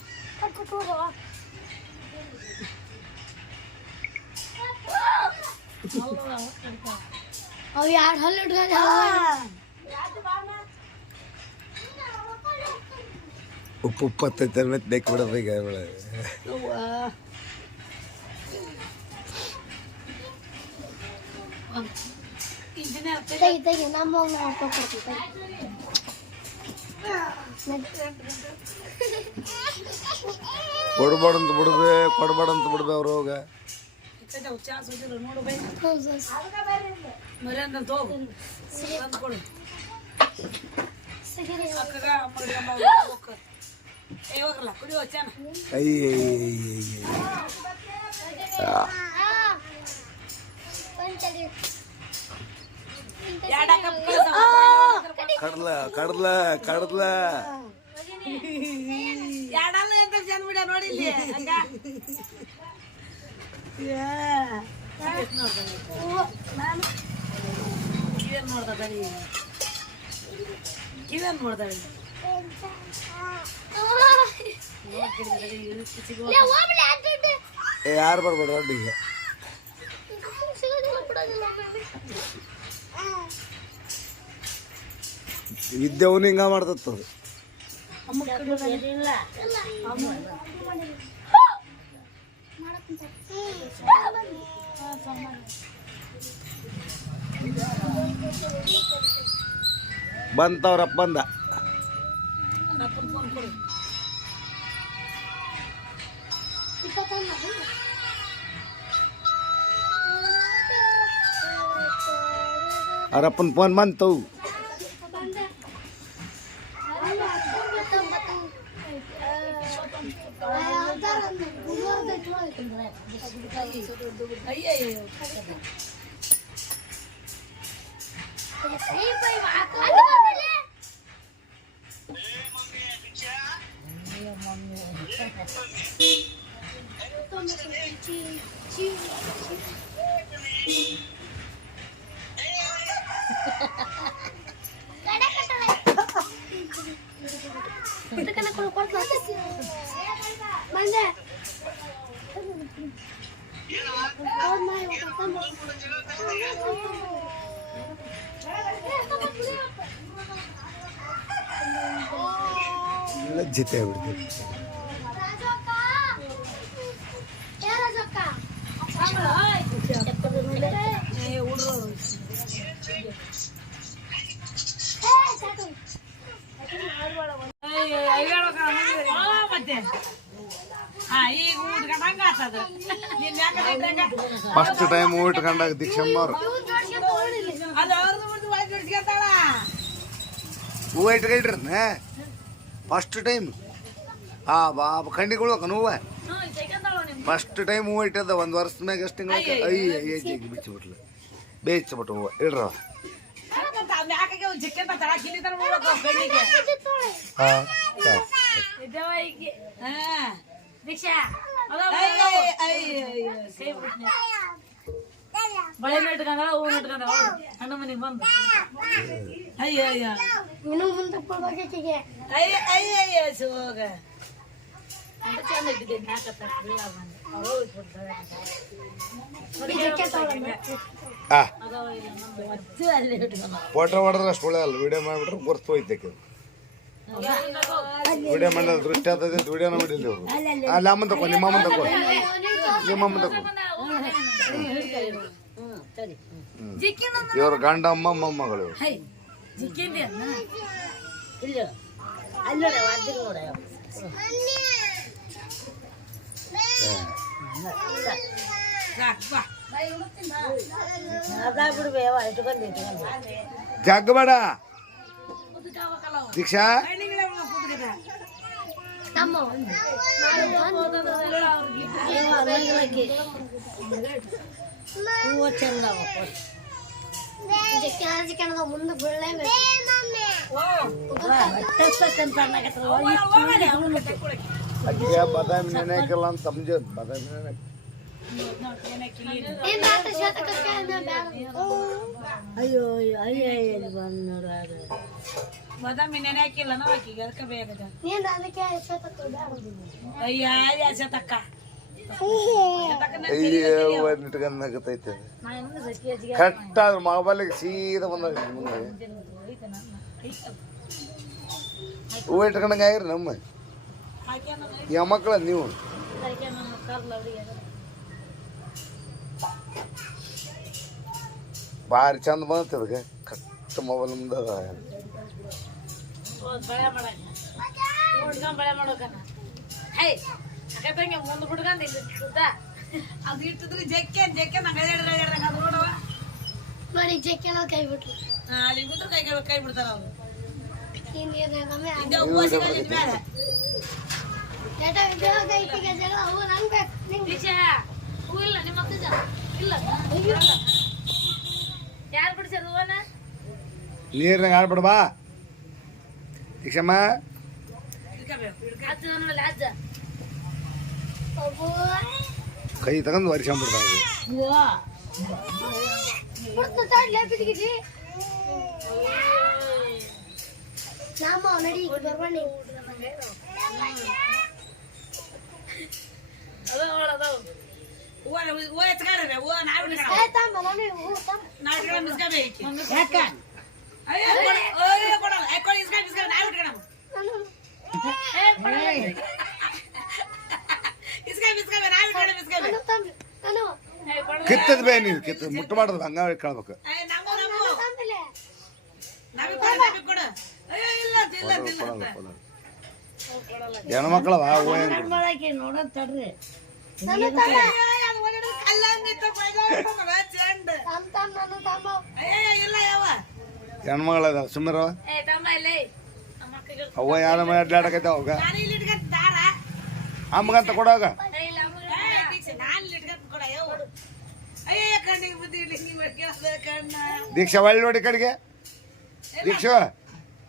ಅವು ಯಾರು ಹಲ್ಲು ಇಟ್ಕೊಂಡು ಉಪ್ಪು ಹತ್ತೈತೆ ಮತ್ತೆ ನೆಕ್ ಬಿಡೋದು ಈಗ ಇಂಜಿನಿಯರ್ ತೆಗಿ ನಮ್ಮ ಹೋಗಿ ಮಾಡ್ಕೊಡ್ತೀವಿ ತೆಗಿ ಕೊಡ್ಬಾರ್ದಂತ ಬಿಡ್ಬೇ ಕೊಡ್ಬಾರ್ದಂತ ಬಿಡ್ಬೇ ಅವ್ರು ಹೋಗ ಚಾನ್ಸ್ ಹೋಗಿಲ್ಲ ನೋಡು ಬೈ ಮರ್ಯಾದ ಹೋಗು ತಂದ್ಕೊಡು ಅಕ್ಕಗ ಅಮ್ಮಗ ಹೋಗ್ಕ ಏ ಹೋಗಲ್ಲ ಕುಡಿಯೋ ಚಾನ ಎರಡ ಕಪ್ ಕಡ್ಲ ಎರಡಲ್ಲ ಎಂತ ಜನ ಬಿಡ ನೋಡಿಲ್ಲಿ ಹಂಗ ಕಿವೇನ್ ನೋಡ್ತಾಳೆ ಕಿವೇನ್ ನೋಡ್ತಾಳೆ ಯಾರು ಬರ್ಬೇಡ್ರಿ ಅಡ್ಡಿಗೆ ವಿದ್ಯೆವನು ಹಿಂಗ ಮಾಡ್ತದ ಬಂತವ್ರಪ್ಪ ಬಂದ ಅವರಪ್ಪನ ಫೋನ್ ಬಂತು ಬಂದೆ ಲಜ್ಜತೆ ಆಗ್ಬಿಡ್ತದೆ ಮತ್ತೆ ಈಗ ಊಟ್ಕೊಂಡಂಗ ಆತದ ನೀನ್ ಯಾಕೆ ಫಸ್ಟ್ ಟೈಮ್ ಊಟಕೊಂಡಾಗ ದೀಕ್ಷಮ್ಮವ್ರು ಅದು ಅವ್ರದ್ದು ಮುಂದೆ ಒಳಗೆ ಜೋಡಿಸ್ಕೊತಾಳ ಹೂವು ಇಟ್ಕೊಳ್ರಿ ಫಸ್ಟ್ ಟೈಮ್ ಬಾ ಖಂಡಿಗಳು ನೋವ ಫಸ್ಟ್ ಟೈಮ್ ಹೂವು ಇಟ್ಟದ ಒಂದು ವರ್ಷದ ಮ್ಯಾಗ ಎಷ್ಟು ತಿಂಗಳು ಐದು ಬಿಚ್ಚಿಬಿಟ್ಲು ಬೇಯಿಸ್ಬಿಟ್ಟು ಹೂವು ಇಡ್ರ ಮ್ಯಾಕಾಗೆ ಒಂದು ಚಿಕ್ಕ ತಳ ಕಿಲಿತಾರ ಕಣ್ಣಿಗೆ ದೀಕ್ಷಾ ಬಳೆ ಇಟ್ಕೊಂಡ ಹೂ ಇಟ್ಕೊಂಡ ಹಣ್ಣು ಮನೆಗೆ ಬಂದು ಅಯ್ಯ ಅಯ್ಯ ಇನ್ನು ಮುಂದೆ ಕೊಡ್ಬೇಕಿಗೆ ಅಯ್ಯ ಅಯ್ಯ ಅಯ್ಯ ಹೋಗ ಅಂತ ಚಂದ ಇಟ್ಟಿದ್ದೆ ನಾಕತ್ತ ಫೋಟೋ ಮಾಡಿದ್ರೆ ಅಷ್ಟು ಒಳ್ಳೆ ಅಲ್ಲ ವಿಡಿಯೋ ಮಾಡಿಬಿಟ್ರೆ ಗೊರ್ತು ಹೋಯ್ತಕ್ಕೆ ವಿಡಿಯೋ ಮಾಡಿದ್ರೆ ದೃಷ್ಟಿ ಆಗ್ತದೆ ಅಂತ ವಿಡಿಯೋನ ಮಾಡಿಲ್ಲ ಅವರು ಅಲ್ಲಿ ಅಮ್ಮನ ತಗೋ ನಿಮ್ಮ ಅಮ್ಮನ ತಗೋ ಇವ್ರ ಗಂಡ ಅಮ್ಮ ಮೊಮ್ಮಗಳು ಜಗ್ಬೇಡ ದೀಕ್ಷಾ ಮುಂದೆ ಬೀಳಲೇಬೇಕು ಅಕ್ಕಿಗೆ ಬಾದಾಮಿ ನೆನೆ ಹಾಕಿಲ್ಲ ಅಂತ ಸಮಜ ಬಾದಾಮಿ ನೆನೆ ಅಯ್ಯೋ ಅಯ್ಯ ಬಾದಾಮಿ ನೆನೆ ಹಾಕಿಲ್ಲ ನಾವು ಆಕಿಗೆ ಅದಕ್ಕೆ ಬೇಕದ ಅಯ್ಯ ತಕ್ಕ ಇಟ್ಕೊಂಡಾಗತೈತೆ ಕರೆಕ್ಟ್ ಆದ್ರೆ ಮೊಬೈಲಿಗೆ ಸೀದಾ ಬಂದಾಗ ಹೂವು ಇಟ್ಕೊಂಡಂಗೆ ಆಗಿರಿ ನಮ್ಮ ಯಾವ ಮಕ್ಕಳ ನೀವು ಭಾರಿ ಚಂದ ಬಂತು ಅದಕ್ಕೆ ಕಷ್ಟ ಮೊಬೈಲ್ ಮುಂದೆ ಅದ. ಬಳೆ ಮಾಡಕ ಹುಡ್ಕೊಂಡ್ ಬಳೆ ಮಾಡೋಕನ ಹೇ ಅಕ್ಕಂಗೆ ಮುಂದೆ ಹುಡ್ಕೊಂಡ್ ಇದ್ದ ಅದು ಇಟ್ಟಿದ್ರಿ ಜಕ್ಕೆ ಜಕ್ಕೆ ನಂಗೆ ಹೇಳ್ದಂಗೆ ಅದು ನೋಡುವ ನೋಡಿ ಜಕ್ಕೆ ನಾವು ಕೈ ಬಿಟ್ರು ಅಲ್ಲಿ ಬಿದ್ರು ಕೈ ಬಿಡ್ತಾರ ಅವ್ರು ಈ ನೀರ್ನಾಗ ಹಿಂದೆ ಉಪವಾಸ ಮೇಲೆ ಅವು ನಂಗೆ ಬೇಕು ನಿಂಗೆ ಹೂ ಇಲ್ಲ ನಿಮ್ಮ ಅಕ್ಕಜ ಇಲ್ಲ ಯಾರು ಬಿಡಿಸ್ಯಾರ ಹೂವನ ನೀರ್ನಾಗ ಆಡ್ಬಿಡ ಬಾ ದೀಕ್ಷಮ್ಮ. ಅಜ್ಜ ನೋಡಲ್ಲ ಅಜ್ಜ ಕೈ ತಗೊಂಡು ಒರೆಸ್ಕೊಂಡ್ಬಿಡ್ತಾರೆ. ಬಿದ್ದಿಗಿದ್ರಿ ನಾಮ ನಡಿ ಬರ್ಬಣ್ಣಿ ಹೂವ ಎತ್ಕಾಡ್ರೆ ಹೂವ ನಾವು ಕಿತ್ತದ ಬೇ ನೀನು ಕಿತ್ತ ಮುಟ್ಟಬಾರ್ದು ಹಂಗ ಕೇಳ್ಬೇಕು. ಹೆಣ್ಮಕ್ಳವ ಹೂವ ನೋಡೋದ್ ತಡ್ರಿ ಹೆಣ್ಮಗಳ ಸುಮ್ಮರವ ಅವ್ವ ಯಾರ ಮನೆ ಅಡ್ಡಾಡಕೈತ ಅವಾಗ ಅಮ್ಮಗಂತ ಕೊಡೋಗ ದೀಕ್ಷಾ ಒಳ್ಳೆ ನೋಡಿ ಕಡೆಗೆ ದೀಕ್ಷಾ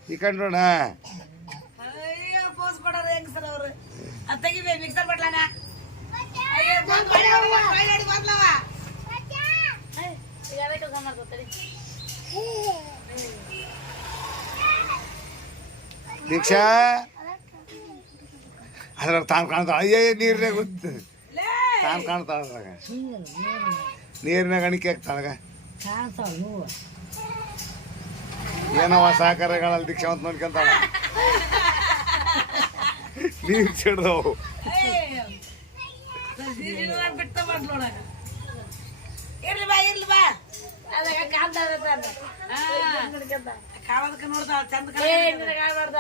ಈ ಕಡೆ ನೋಡ ಪೋಸ್ ಕೊಡೋರು ಹೆಂಗ್ ಸರ್ ಅವ್ರು ಅದ್ ತೆಗಿಬೇ ಮಿಕ್ಸರ್ ಬಟ್ಲಾನ ದೀಕ್ಷಾ ಅದ್ರ ತಾನು ಕಾಣ್ತಾಳ ಅಯ್ಯ ನೀರ್ನಾಗ ಗೊತ್ತು ತಾನು ಕಾಣ್ತಾಳ ಅದ್ರಾಗ ನೀರಿನಾಗ ಅಣಿಕೆ ಹಾಕ್ತಾಳಗ ಏನವ ಸಹಕಾರಗಳಲ್ಲಿ ದೀಕ್ಷಾ ಅಂತ ನೋಡ್ಕೊಂತಾಳ ನೀರು ಸಿಡ್ದವು ಬಿಟ್ಟ ನೋಡಕ ಇರ್ಲಿ ಬಾ ಅದಾಗ ಕಾಲದಕ್ಕೆ ನೋಡ್ತಾಳ ಚಂದ ಕಾಣ್ಬಾರ್ದ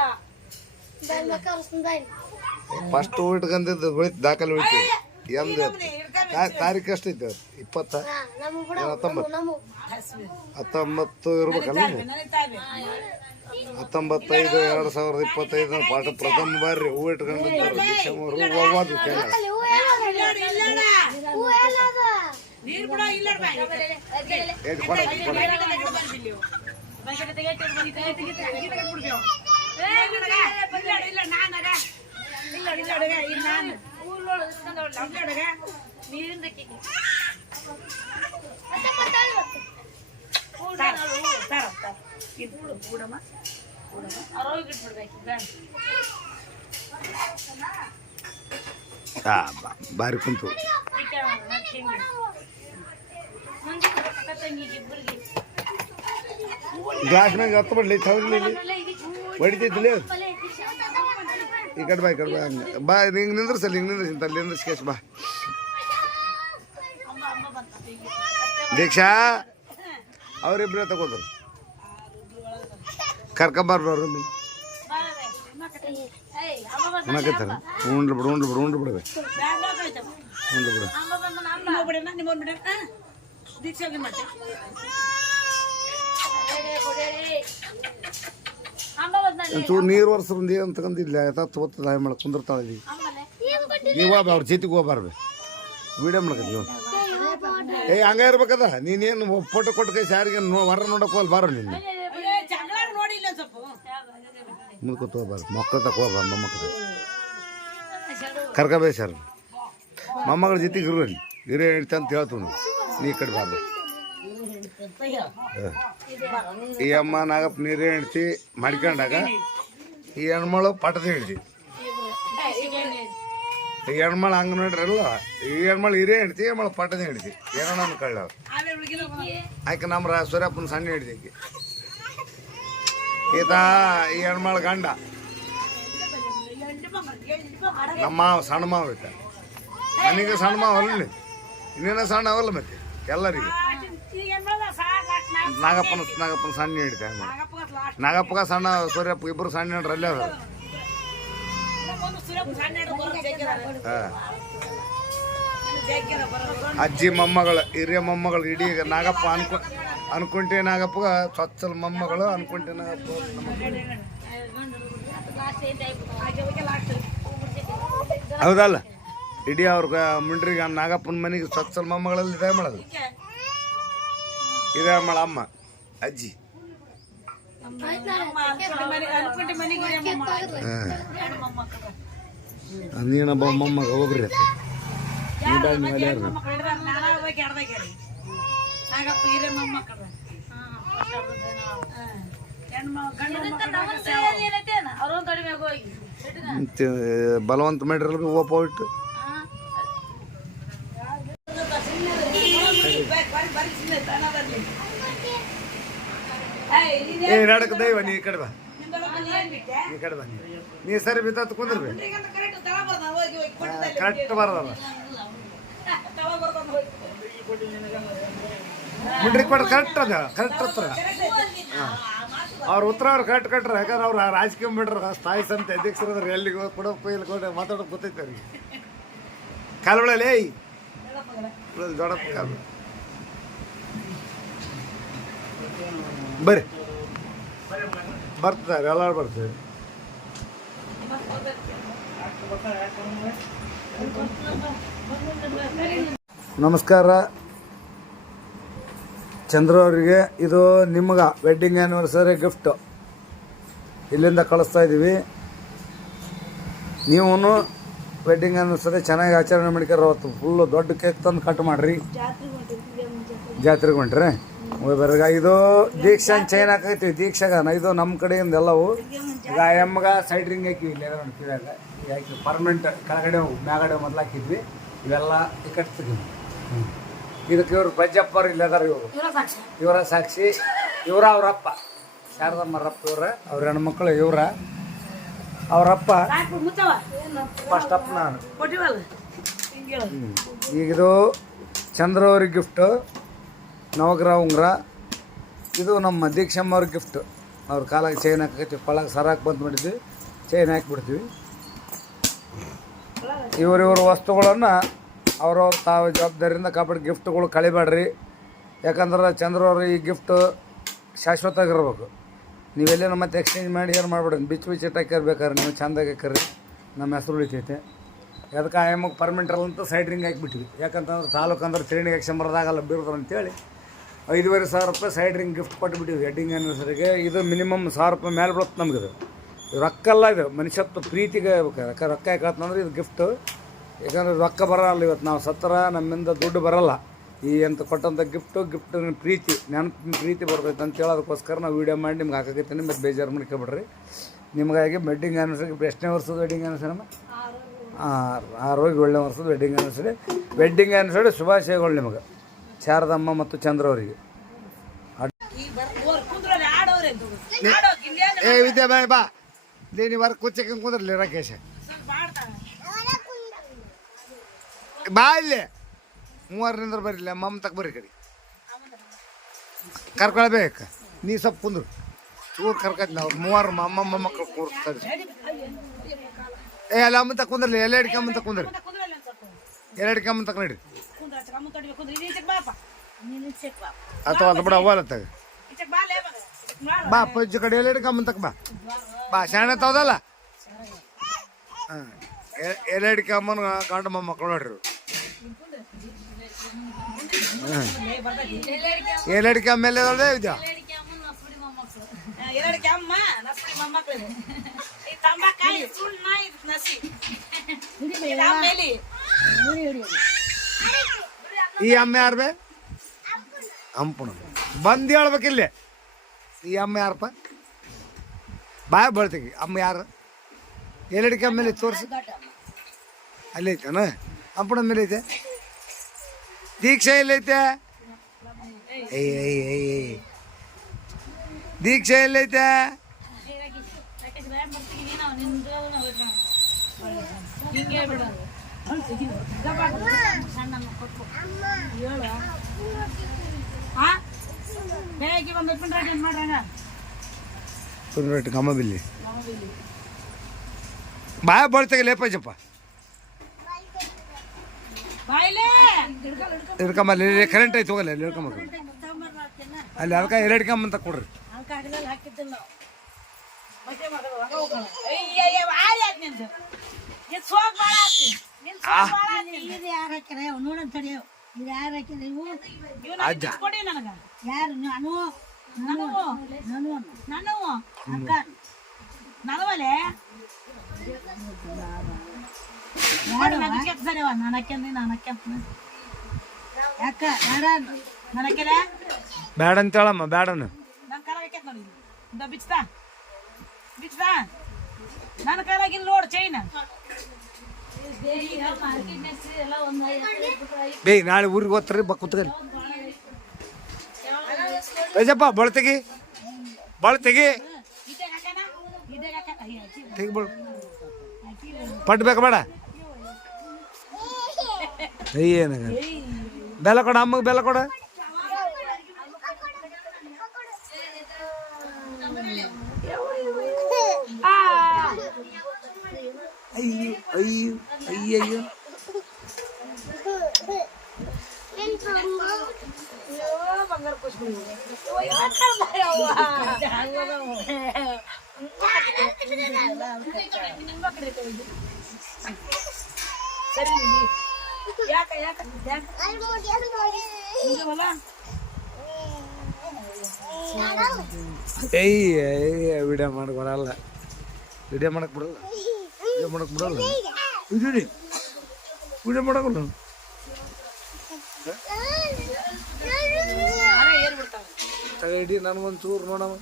ಫಸ್ಟ್ ಇಟ್ಕೊಂಡಿದ್ದು ಉಳಿತು ದಾಖಲೆ ಉಳಿತು ಎಂದು ತಾರೀಕು ಎಷ್ಟೈತೆ 20 19 ಇರ್ಬೇಕಲ್ಲ 19/5/2025 ಪಾಠ ಪ್ರಥಮ ಬಾರಿ ಹೂ ಇಟ್ಕೊಂಡಿರ್ತಾರೆ ದೀಕ್ಷಮ್ಮರು ಹೋಗೋದು ಬಾರಿ ಕುಂತು ಗ್ಲಾಸ್ ಮ್ಯಾಗ ಹತ್ತು ಬಿಡ್ಲಿ ತಗಲಿ ಹೊಡಿತೈತಿಲಿ ಈ ಕಡೆ ಬಾ ಹಂಗೆ ಬಾ ಹಿಂಗೆ ನಿಂದ್ರಸಲ್ಲ ಹಿಂಗೆ ನಿಂದ್ರಿಸಿ ಅಲ್ಲಿ ನಿಂದ್ರಿಸ್ಕೇಶ್ ಬಾ ದೀಕ್ಷಾ ಅವರಿಬ್ಬರೇ ತಗೋದ್ರು ಕರ್ಕೊಂಬಾರ್ದು ಅವ್ರು ಉಣ್ಣಕೈತಾರ ಉಂಡ್ರು ಬಿಡ್ಬೇಕು ಒಂಚೂರು ನೀರು ವರ್ಷದಿಂದ ಏನು ತಗೊಂಡಿಲ್ಲ ಎತ್ತ ಓದ್ತದ ಹಾಯ್ ಮಾಡಿ ಕುಂದಿರ್ತಾಳೆ ನೀವು ಅವ್ರ ಜೊತೆಗೆ ಹೋಗ್ಬಾರ್ದು ವಿಡಿಯೋ ಮಾಡ್ಕತ್ತೀವಿ ಹಂಗೆ ಇರ್ಬೇಕದ ನೀನೇನು ಫೋಟೋ ಕೊಟ್ಟು ಕೈ ಯಾರಿಗೆ ಹೊರ ನೋಡಕ್ಕೆ ಹೋಗಲ್ಲ ಬಾರೋ ನೀನು ಮುಂದ್ಕೊತ ಹೋಗ್ಬಾರ್ದು ಮಕ್ಕಳ ತಕ ಹೋಗ್ಬಾರ್ದು ಮೊಮ್ಮಕ್ಕಳು ಕರ್ಕಬೇಕು ಸರ್ ಮೊಮ್ಮಗಳ ಜೊತೆಗೆ ಇರೋನಿ ಹಿರಿಯ ಹೇಳ್ತ ಅಂತ ಹೇಳ್ತು ನೀ ಕಡೆ ಬಾರ್ದು ಈ ಅಮ್ಮ ನಾಗಪ್ಪ ನೀರೇ ಹೆಂಡ್ತಿ ಮಾಡ್ಕೊಂಡಾಗ ಈ ಹೆಣ್ಮಳು ಪಟದ ಹಿಡ್ತಿ ಈ ಹೆಣ್ಮಳು ಹಂಗೆ ನೋಡ್ರಲ್ಲ ಈ ಹೆಣ್ಮಳು ಹಿರಿಯ ಹಿಡ್ತಿ ಹೆಣ್ಮಳು ಪಟದ ಹಿಡ್ತಿ ಏನೋ ನನ್ನ ಕಳ್ಳ ಆಕೆ ನಮ್ಮ ಸೂರ್ಯಪ್ಪನ ಸಣ್ಣ ಹಿಡ್ತಿ ಈತ ಈ ಹೆಣ್ಮಳು ಗಂಡ ನಮ್ಮ ಮಾವ ಸಣ್ಣ ಮಾವ ಐತ ನನಗೆ ಸಣ್ಣ ಮಾವ ಅಲ್ಲ ಇನ್ನೇನೋ ಸಣ್ಣ ಅವಲ್ಲ ಮತ್ತೆ ಎಲ್ಲರಿಗೆ ನಾಗಪ್ಪನ ಸಣ್ಣ ಹಿಡಿತ ನಾಗಪ್ಪಗ ಲಾಸ್ಟ್ ನಾಗಪ್ಪಗ ಸಣ್ಣ ಸೂರ್ಯಪ್ಪ ಇಬ್ಬರು ಸಣ್ಣ ಹಿಡ್ರಿ ಅಲ್ಲೇ ಅದ ಒಂದು ಸೂರ್ಯಪ್ಪ ಸಣ್ಣ ಹಿಡಿದು ಬರೋದು ಜಗ್ಗಿದಾರೆ. ಜಗ್ಗಿರ ಬರೋದು ಅಜ್ಜಿ ಮೊಮ್ಮಗಳು ಹಿರಿಯ ಮೊಮ್ಮಗಳು ಇಡೀ ನಾಗಪ್ಪ ಅನ್ಕೊಂಟಿ ನಾಗಪ್ಪಗ ಚೊಚ್ಚಲ ಮೊಮ್ಮಗಳು ಅನ್ಕೊಂಟಿ ನಾಗಪ್ಪ ಹೌದಲ್ಲ ಇಡೀ ಅವ್ರ ಮುಂಡ್ರಿಗೆ ನಾಗಪ್ಪನ ಮನೆಗೆ ಚೊಚ್ಚಲ ಮೊಮ್ಮಗಳಲ್ಲಿ ಇದೇ ಮಾಡೋದು ಇದೇ ಮಾಡ ಅಮ್ಮ ಅಜ್ಜಿ ಅನ್ಕೊಂಡೆ ಮನೆಗೆ ನೀನೊಬ್ಬ ಮೊಮ್ಮಗ ಹೋಗ್ರಿ ಅತ್ತೆ ನಾಗಪ್ಪ ಹಿರಿಯ ಮೊಮ್ಮಕ್ಕಳು ಅವ್ರೊಂದು ಕಡಿಮೆ ಹೋಗಿ ಬಲವಂತ ಮಾಡಿರಲ್ಲ ಒಪ್ಪ ಬಿಟ್ಟು ಏ ನಡಕ ದೈವ ನೀ ಈ ಕಡೆ ಬಾ ಈ ಕಡೆ ಬಾ ನೀ ಸರಿ ಬಿತ್ತ ಕುಂದ್ರಬೇಕು ಕರೆಕ್ಟ್ ಬರದಲ್ಲ ಮುಂಡ್ರಿ ಕೊಡ ಕರೆಕ್ಟ್ ಅದ ಕರೆಕ್ಟ್ ಹತ್ರ ಅವ್ರ ಉತ್ತರ ಅವ್ರು ಕಟ್ರ ಯಾಕಂದ್ರೆ ಅವ್ರು ರಾಜಕೀಯ ಬಿಡ್ರ ಸ್ಥಾಯಿ ಸಂತೆ ಅಧ್ಯಕ್ಷರದ್ರ ಎಲ್ಲಿಗೆ ಹೋಗಿ ಕೊಡೋಕೆ ಇಲ್ಲಿ ಕೊಡ ಮಾತಾಡೋಕೆ ಗೊತ್ತೈತೆ ಅವ್ರಿಗೆ ಕಾಲುಗಳಲ್ಲಿ ಏಯ್ ದೊಡ್ಡಪ್ಪ ಕಾಲು ಬರ್ರಿ ಬರ್ತಾರೆ ಎಲ್ಲರೂ ಬರ್ತೀವಿ ನಮಸ್ಕಾರ ಚಂದ್ರ ಅವರಿಗೆ ಇದು ನಿಮ್ಗೆ ವೆಡ್ಡಿಂಗ್ ಆ್ಯನಿವರ್ಸರಿ ಗಿಫ್ಟು ಇಲ್ಲಿಂದ ಕಳಿಸ್ತಾ ಇದ್ದೀವಿ ನೀವು ವೆಡ್ಡಿಂಗ್ ಆ್ಯನಿವರ್ಸರಿ ಚೆನ್ನಾಗಿ ಆಚರಣೆ ಮಾಡ್ಕ್ಯಾರ ಅವತ್ತು ಫುಲ್ಲು ದೊಡ್ಡ ಕೇಕ್ ತಂದು ಕಟ್ ಮಾಡಿರಿ ಜಾತ್ರೆಗೆ ಹೊಂಟ್ರಿ ಬರ್ಗ ಇದು ದೀಕ್ಷಾನ್ ಚೈನ್ ಹಾಕೈತಿವಿ ದೀಕ್ಷಾಗ ಇದು ನಮ್ಮ ಕಡೆಯಿಂದ ಎಲ್ಲವು ಈಗ ಎಮ್ಗ ಸೈಡ್ ರಿಂಗ್ ಹಾಕಿವಿ ಇಲ್ಲಿ ನೋಡ್ತಿದಾಗ ಹಾಕಿ ಪರ್ಮನೆಂಟ್ ಕೆಳಗಡೆ ಮ್ಯಾಗಡೆ ಮೊದಲು ಹಾಕಿದ್ವಿ ಇವೆಲ್ಲ ಕಟ್ತಿದ್ವಿ ಇದಕ್ಕೆ ಇವ್ರು ಬಜ್ಜಪ್ಪರು ಇಲ್ಲದಾರ ಇವರ ಸಾಕ್ಷಿ ಇವರ ಅವ್ರಪ್ಪ ಶಾರದಮ್ಮರಪ್ಪ ಅವ್ರ ಹೆಣ್ಮಕ್ಳು ಅವರಪ್ಪ ಫಸ್ಟ್ ಅಪ್ ನಾನು ಈಗಿದು ಚಂದ್ರ ಅವ್ರಿಗೆ ಗಿಫ್ಟು ನವಗ್ರಹ ಉಂಗ್ರ ಇದು ನಮ್ಮ ದೀಕ್ಷಮ್ಮ ಅವ್ರಿಗೆ ಗಿಫ್ಟು ಅವ್ರ ಕಾಲಾಗ ಚೈನ್ ಹಾಕೈತಿವಿ ಕೊಳಗೆ ಸರ ಹಾಕಿ ಬಂದು ಮಾಡಿದ್ವಿ ಚೈನ್ ಹಾಕಿಬಿಡ್ತೀವಿ ಇವ್ರ ವಸ್ತುಗಳನ್ನು ಅವ್ರವ್ರ ತಾವು ಜವಾಬ್ದಾರಿಯಿಂದ ಕಾಪಾಡಿ ಗಿಫ್ಟ್ಗಳು ಕಳಿಬೇಡ್ರಿ ಯಾಕಂದ್ರೆ ಚಂದ್ರವ್ರು ಈ ಗಿಫ್ಟು ಶಾಶ್ವತವಾಗಿರ್ಬೇಕು ನೀವೆಲ್ಲೇನೋ ಮತ್ತೆ ಎಕ್ಸ್ಚೇಂಜ್ ಮಾಡಿ ಏನು ಮಾಡ್ಬೇಡ್ರಿ ಬಿಚ್ಚು ಇಟ್ಟಾಕಿರ್ಬೇಕಾದ್ರೆ ನೀವು ಚೆಂದಾಗಿ ಹಾಕರ್ರಿ ನಮ್ಮ ಹೆಸರು ಉಳಿತೈತೆ ಅದಕ್ಕೆ ಆ ಎಮ್ಮಗೆ ಪರ್ಮೆಂಟಲ್ ಅಂತ ಸೈಡ್ ರಿಂಗ್ ಹಾಕಿಬಿಟ್ವಿ ಯಾಕಂತಂದ್ರೆ ತಾಲೂಕು ಅಂದ್ರೆ ತ್ರೀಣಿಗೆ ಎಕ್ಸ್ಚಂಬರ್ದಾಗಲ್ಲ ಬೀರ್ತಾರೆ ಅಂತೇಳಿ 5,500 ರೂಪಾಯಿ ಸೈಡ್ ರಿಂಗ್ ಗಿಫ್ಟ್ ಕೊಟ್ಬಿಟ್ಟಿವಿ ವೆಡ್ಡಿಂಗ್ ಆ್ಯನಿವರ್ಸರಿಗೆ ಇದು ಮಿನಿಮಮ್ 1,000 ರೂಪಾಯಿ ಮೇಲೆ ಬೀಳುತ್ತೆ ನಮಗಿದು ರೊಕ್ಕಲ್ಲ ಇದು ಮನುಷ್ಯತ್ವ ಪ್ರೀತಿಗೆ ಯಾಕಂದ್ರೆ ರೊಕ್ಕ ಯಾಕಂತಂದ್ರೆ ಇದು ಗಿಫ್ಟು ಯಾಕಂದ್ರೆ ರೊಕ್ಕ ಬರೋಲ್ಲ ಇವತ್ತು ನಾವು ಸತ್ತರ ನಮ್ಮಿಂದ ದುಡ್ಡು ಬರೋಲ್ಲ ಈ ಅಂತ ಕೊಟ್ಟಂಥ ಗಿಫ್ಟಿನ ಪ್ರೀತಿ ನೆನಪಿನ ಪ್ರೀತಿ ಬರ್ತೈತೆ ಅಂತ ಹೇಳೋದಕ್ಕೋಸ್ಕರ ನಾವು ವೀಡಿಯೋ ಮಾಡಿ ನಿಮ್ಗೆ ಹಾಕೈತೀನಿ ಮತ್ತು ಬೇಜಾರು ಮಾಡ್ಕೊಬಿಡ್ರಿ ನಿಮಗಾಗಿ ವೆಡ್ಡಿಂಗ್ ಆ್ಯನಿವರ್ಸರಿ ಎಷ್ಟನೇ ವರ್ಷದ ವೆಡ್ಡಿಂಗ್ ಆ್ಯನಿವರ್ಸರಿ 6 7ನೇ ವರ್ಷದ ವೆಡ್ಡಿಂಗ್ ಆ್ಯನಿವರ್ಸರಿ ಶುಭಾಶಯಗಳು ನಿಮಗೆ ಶಾರದಮ್ಮ ಮತ್ತು ಚಂದ್ರ ಅವರಿಗೆ ಏ ವಿದ್ಯಾ ಬಾಯ್ ಬಾ ನೀನು ವರ್ಕ್ ಕುಚ್ಚಕ್ಕೆ ಕುಂದ್ರಲಿ ರಾಕೇಶ ಬಾ ಇಲ್ಲಿ 3 ಬರಲಿಲ್ಲ ಮಮತಕ್ಕೆ ಬರ್ರಿ ಕಡೆ ಕರ್ಕೊಳ್ಬೇಕು ನೀ ಸ್ವಲ್ಪ ಕುಂದ್ರು ಚೂರು ಕರ್ಕೊತೀನಿ ಅವ್ರು 3 ಮೊಮ್ಮಕ್ಕಳು ಕೂರಿಸ್ತಾರೆ ಏ ಅಲ್ಲ ಅಮ್ಮಂತ ಕುಂದ್ರಲಿ ಎಲ್ಲ ಹಿಡ್ಕೊಂಬಂತ ಕುಂದ್ರಿ ಎಲ್ಲ ಹಿಡ್ಕೊಂಬಂತ ನಡ್ರಿ ಅಥವಾ ಅದು ಬಿಡ ಅವಲತ್ತಾಗ ಬಾ ಪಜ್ಜು ಕಡೆ ಎಲ್ಲ ಹಿಡ್ಕೊಂಬಂತಕ್ ಬಾ ಶಾಣೆ ತವದಲ್ಲ ಹಾಂ ಎಲ್ಲ ಹಿಡ್ಕೊಂಬನ್ ಗಂಡು ಮೊಮ್ಮಕ್ಕಳು ನೋಡ್ರಿ ಎಲ್ಲ ಹಿಡ್ಕೊಂಬೆಲ್ಲ ಇದೆಯಾ ಈ ಅಮ್ಮ ಯಾರು ಬೇ ಹಂಪಣ ಬಂದು ಹೇಳ್ಬೇಕಿಲ್ಲೇ ಈ ಅಮ್ಮ ಯಾರಪ್ಪ ಬಾಯ್ ಬಳ್ತೀವಿ ಅಮ್ಮ ಯಾರು ಎಲ್ಲಡಿಕೆ ಮೇಲೆ ತೋರಿಸಿ ಅಲ್ಲಿ ಐತನ ಹಂಪಣ ಮೇಲೆ ಐತೆ ದೀಕ್ಷಾ ಎಲ್ಲೈತೆ ದೀಕ್ಷಾ ಎಲ್ಲೈತೆ ಹೇಗೆ ಒಂದು ಉಪ್ಪಿನ ರೇಟ್ ಏನು ಮಾಡ್ರಂಗ ರೇಟ್ ಕಮ್ಮ ಬಿಲ್ಲಿ ಬಾಯ ಬಳ್ತೆಗೆ ಲೇಪಜ್ಜಪ್ಪ ಬಾಯಿಲೆ ಹಿಡ್ಕೊಂಬಲ್ಲಿ ಕರೆಂಟ್ ಐತೆ ಹೋಗಲ್ಲ ಅಲ್ಲಿ ಹಿಡ್ಕೊಂಬ ಅಲ್ಲಿ ಅದಕ್ಕೆ ಎರಡು ಕಮ್ಮಂತ ಕೊಡ್ರಿ ಹಾಕಿದ್ದಿಲ್ಲ ಇದು ಯಾರು ಹಾಕ್ಯಾರ ನೋಡಂತ ತಡಿಯೋ ಇದು ಯಾರು ಹಾಕ್ಯಾರ ಇವು ಅಜ್ಜ ಕೊಡಿ ನನಗೆ ಯಾರು ನಾನು ನಾನು ನಾನು ನಾನು ಅಕ್ಕ ನನವಲೆ ಯಾರು ಸರಿವ ನಾನು ಹಾಕ್ಯಂದಿ ನಾನು ಹಾಕ್ಯಂತ ಯಾಕ ಬೇಡ ನಾನು ಹಾಕ್ಯಾರ ಬೇಡ ಅಂತ ಹೇಳಮ್ಮ ಬೇಡನು ನನ್ನ ಕಾಲ ಬೇಕೈತೆ ನೋಡಿ ಇಂದ ಬಿಚ್ತಾ ಬಿಚ್ತಾ ನನ್ನ ಕಾಲಾಗಿಲ್ಲ ನೋಡು ಚೈನ್ ಬೇ ನಾಳೆ ಊರಿಗೆ ಹೋಗ್ತಾರೆ ಕೂತ್ಕರಿ ರಜಪ್ಪ ಬಳತೆಗಿ ಬಳತೆಗಿ ತೆಗಿ ಬಳ ಪಟ್ಟು ಬೇಕಾ ಬೇಡ ಏನಾಗ ಬೆಲ್ಲ ಕೊಡ ಅಮ್ಮಗೆ ಬೆಲ್ಲ ಕೊಡ ಅಯ್ಯೋ ಅಯ್ಯೋ ಅಯ್ಯಯ್ಯೋ ಬಂಗಾರ ಸರಿ ಯಾಕ ಯಾಕ ಏಯ್ ವಿಡಿಯೋ ಮಾಡಕ್ ಬರಲ್ಲ ವಿಡಿಯೋ ಮಾಡಕ್ ಬಿಡಲ್ಲ ವಿಡಿಯೋ ಮಾಡಕ್ ಬಿಡಲ್ಲ ಇದೀನಿ ವಿಡಿಯೋ ಮಾಡಕಲ್ಲ ತಗಡಿ ನನಗೊಂದು ಚೂರು ನೋಡಮ್ಮ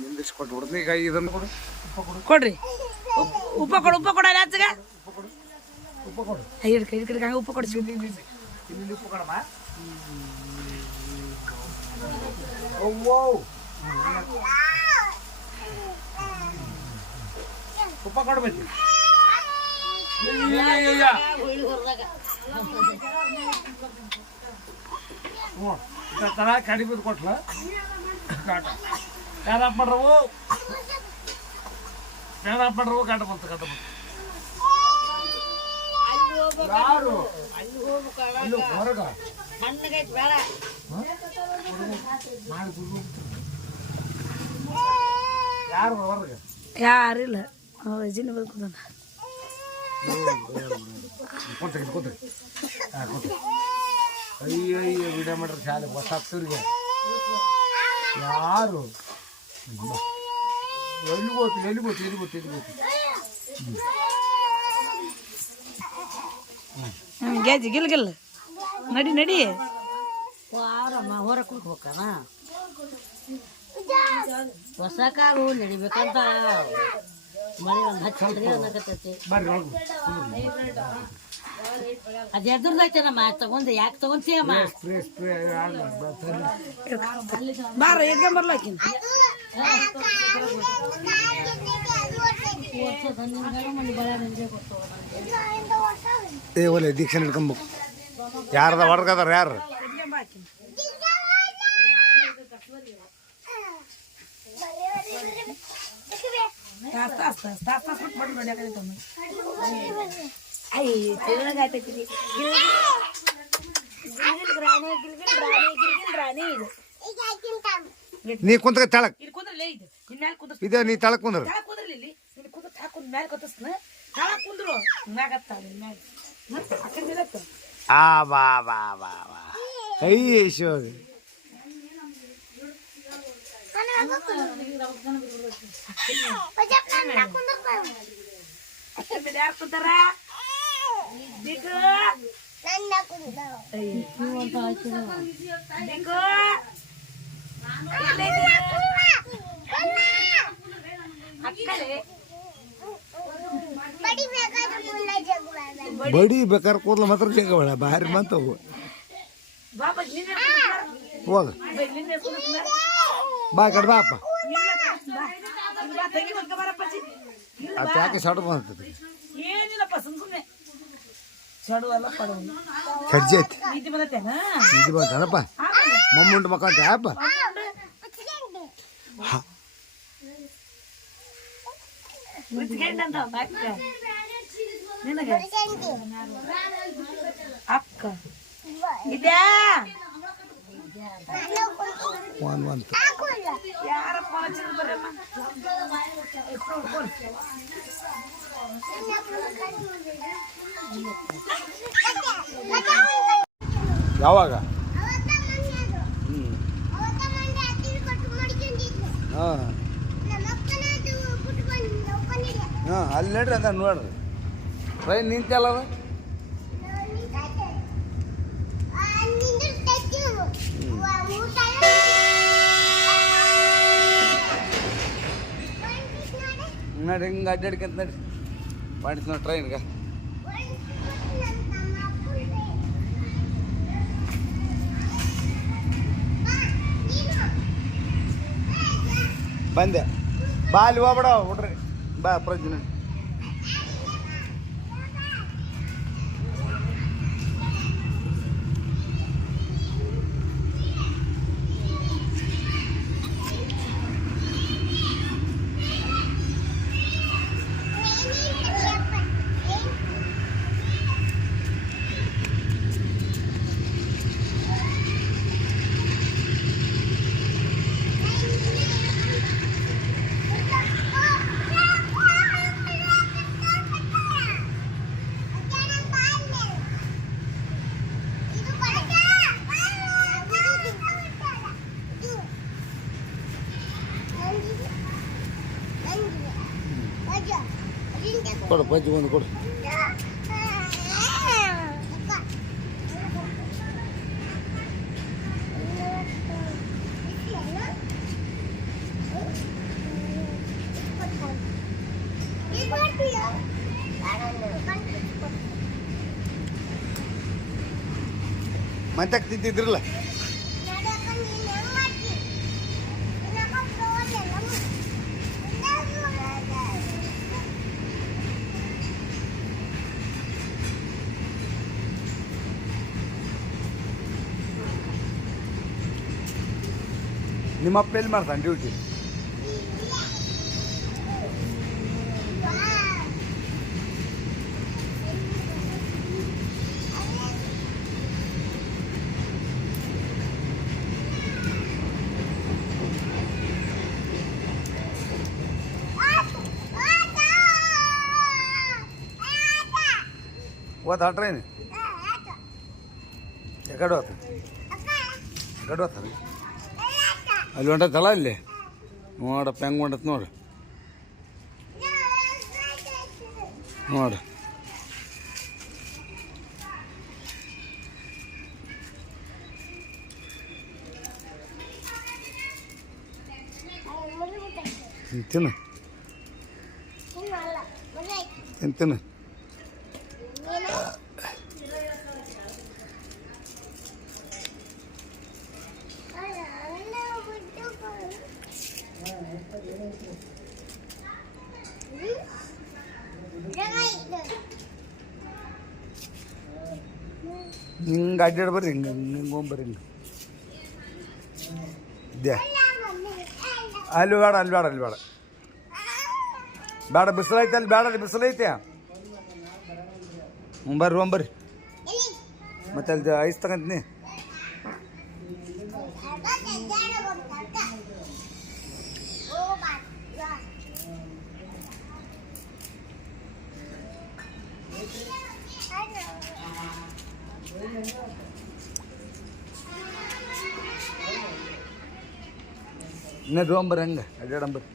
ನಿಂದಿಸ್ ಕೊಟ್ಟು ಬಿಡ್ತೀನಿ ಈಗ ಇದನ್ನು ಕೊಡು ಕೊಡ್ರಿ ಉಪ್ಪ ಕೊಡು ಉಪ್ಪ ಕೊಡ ರಾಜಗ ಉಪ್ಪು ಕೊಡು ಹಿಡ್ಕ ಹಿಡ್ಕ ಉಪ್ಪ ಕೊಡಿಸಿ ಇಲ್ಲಿ ಉಪ್ಪು ಕೊಡಮ್ಮ ಅವ್ವೋ ಉಪ್ಪ ಕೊಡ್ಬೇಕು ತರ ಕಡಿಮೆ ಕೊಟ್ಲ ಫ್ಯಾನ್ ಆಫ್ ಮಾಡ್ರವು ಫ್ಯಾನ್ ಆಫ್ ಮಾಡ್ರವು ಕಾಟ ಬಂತು ಕಾಟ ಬಂತು ಯಾರು ಅಲ್ಲಿ ಹೊರಗ ಯಾರು ಹೊರಗ ಯಾರಿಲ್ಲ ರಜಿನ ಬರ್ಕೋದ ಕೊಡ್ತೀವಿ ಕೊಡ್ತೀವಿ ಅಯ್ಯೋ ಅಯ್ಯೋ ವಿಡಿಯೋ ಮಾಡ್ರಿ ಶಾಲೆ ಹೊಸ ಹತ್ತೂರಿಗೆ ಯಾರು ಎಲ್ಲಿ ಗೊತ್ತು ಎಲ್ಲಿ ಗೊತ್ತು ಎಲ್ಲಿ ಗೊತ್ತು ಎಲ್ಲಿ ಗೊತ್ತು ಗೆಜ್ಜಿ ಗಿಲ್ ಗಿಲ್ ನಡಿ ನಡಿ ವಾರಮ್ಮ ಹೊರ ಕುಡ್ಕೋಕನ ಹೊಸ ಕಾರು ನಡಿಬೇಕಂತ ಮಳೆ ಒಂದು ಹಚ್ಚಿ ಅನ್ನಕತ್ತೈತಿ ಬರ್ರಿ ಅದು ಎದುರ್ದೈತೇನಮ್ಮ ತಗೊಂಡೆ ಯಾಕೆ ತಗೊಂತೀಯಮ್ಮ ಸ್ಪ್ರೇ ಸ್ಪ್ರೇ ಬಾರ ಎದ್ಕೊಂಬರ್ಲಾಕಿನ ಏ ಒಲೆ ದೀಕ್ಷೆ ಹಿಡ್ಕೊಂಬೇಕು ಯಾರದ ಹೊರಗದಾರ ಯಾರು ನೀ ಕುಂತ ತಳಕ್ ಇದೆ ನೀ ತಳಕ್ ಕುಂದ್ರ ಆ ಬಾ ಬಾ ಬಾ ಬಾ ಅಯ್ಯ ಶಿವಾಗ ಬಡಿ ಬೇಕಾದ್ರೆ ಕೂದಲು ಮಾತ್ರ ಜಗಬೇಡ ಭಾರಿ ಬಂತವು ಹೋಗ ಬಾ ಕಡೆ ಬಾಪ ಅದು ಯಾಕೆ ಸಡ ಬಂತದೆ ಏನಿಲ್ಲಪ್ಪ ಸುಮ್ಮನೆ చెడు వల్ల పడవు కట్ చేతి నీతి బదతేనా ఇది పోతానప్ప మమ్ముంటు మక్క అప్ప ఉతికేంటంటావు అక్క నిన్నగా అక్క ఇదే వన్ వన్ ಯಾರಪ್ಪ ಚಿನ್ನ ಬರಮ್ಮ ಯಾವಾಗ ಹಾಂ ಅಲ್ಲಿ ನೋಡ್ರಿ ಅದ ನೋಡ್ರಿ ಟ್ರೈನ್ ನಿಂತಲ್ಲ ಅದು ನೋಡಿ ಹಿಂಗೆ ಅಡ್ಡಾಡ್ಕೊಂತ ನಡ್ರಿ ಮಾಡಿಸ್ ನೋಡಿ ಟ್ರೈನ್ಗೆ ಬಂದೆ ಬಾ ಅಲ್ಲಿ ಹೋಗ್ಬೇಡ ಹುಡ್ರಿ ಬಾ ಪ್ರಜ್ಞ ಕೊಡು ಪಂಚಿ ಒಂದು ಕೊಡು ಮಂತಕ್ಕೆ ತಿಂತಿದ್ರಲ್ಲ ನಿಮ್ಮಪ್ಪ ಎಲ್ಲಿ ಮಾಡ್ತಾನೆ ಡ್ಯೂಟಿ ಹೋದ ಟ್ರೈನ್ ಎಕಡೆ ಹೋತ ಎಕಡೆ ಹೋಗ್ತಾರೆ ಅಲ್ಲಿ ಹೊಂಟತ್ತಲ್ಲ ಅಲ್ಲಿ ನೋಡಪ್ಪ ಹೆಂಗೆ ಹೊಂಟತ್ ನೋಡು ನೋಡು ತಿನ್ನು ತಿನ್ನು ಹಿಂಗೆ ಅಡ್ಡಾಡಿ ಬರ್ರಿ ಹಿಂಗೆ ಹಿಂಗೆ ಹೋಗ್ಬರ್ರಿ ಹಿಂಗೆ ಇದ್ಯಾ ಅಲ್ಲಿ ಬೇಡ ಅಲ್ಲಿ ಬೇಡ ಅಲ್ಲಿ ಬೇಡ ಬೇಡ ಬಿಸಿಲೈತೆ ಅಲ್ಲಿ ಬೇಡ ಅಲ್ಲಿ ಬಿಸಿಲೈತೆ ಬರ್ರಿ ಹೋಗ್ಬರ್ರಿ ಮತ್ತೆ ಅಲ್ಲಿ ಐಸ್ ತಗೊಂತೀನಿ ಇನ್ನೂ ಹೋಗ್ಬರ್ರಿ ಹಂಗೆ ಅಡ್ಡಾಡಂಬರ್ರಿ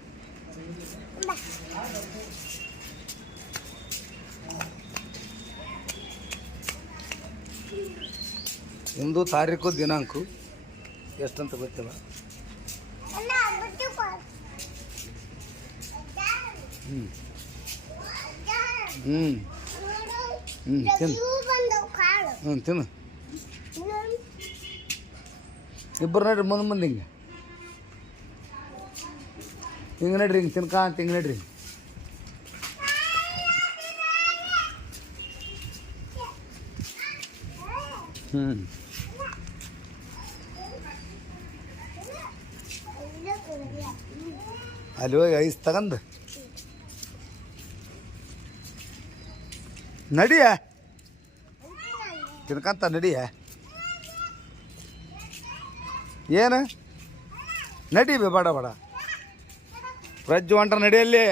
ಇಂದು ತಾರೀಕು ದಿನಾಂಕ ಎಷ್ಟಂತ ಗೊತ್ತಿಲ್ಲ ಹ್ಞೂ ಹ್ಞೂ ಹ್ಞೂ ತಿನ್ನು ತಿನ್ನು ಇಬ್ಬರು ನಡ್ರಿ ಮುಂದೆ ಹಿಂಗೆ ಹಿಂಗೆ ನಡ್ರಿ ಹಿಂಗೆ ತಿನ್ಕಾಂತ ಹಿಂಗೆ ನಡ್ರಿ ಹ್ಞೂ ತಿನ್ನು ಹ್ಞೂ ಅಲ್ಲಿ ಹೋಗಿ ಐಸ್ ತಗಂದು ನಡಿಯ ತಿನ್ಕಂತ ನಡಿಯ ಏನು ನಡಿ ಬೇಡ ಬೇಡ ಪ್ರಜ್ಜು ಹೊಂಟ್ರ ನಡಿಯಲ್ಲಿ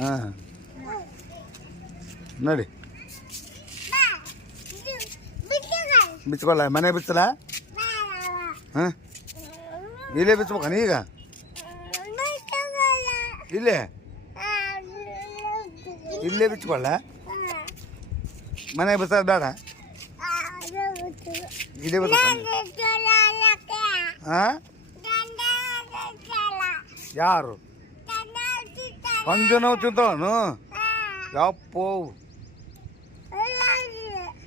ಹಾಂ ನಡಿ ಬಿಚ್ಕೊಳ್ಳ ಮನೆ ಬಿಚ್ಚಲ ಹಾಂ ಇಲ್ಲೇ ಬಿಚ್ಬೇಕ ಈಗ ಇಲ್ಲೇ ಇಲ್ಲೇ ಬಿಚ್ಕೊಳ್ಳ ಮನೆ ಬಿಚ್ಚೋದು ಬೇಡ ಇಲ್ಲೇ ಬಿಚ್ಚ ಹಾಂ ಯಾರು ಸಂಜೆ ನಾವು ತಿಂತಾಳನು ಯಪ್ಪೋ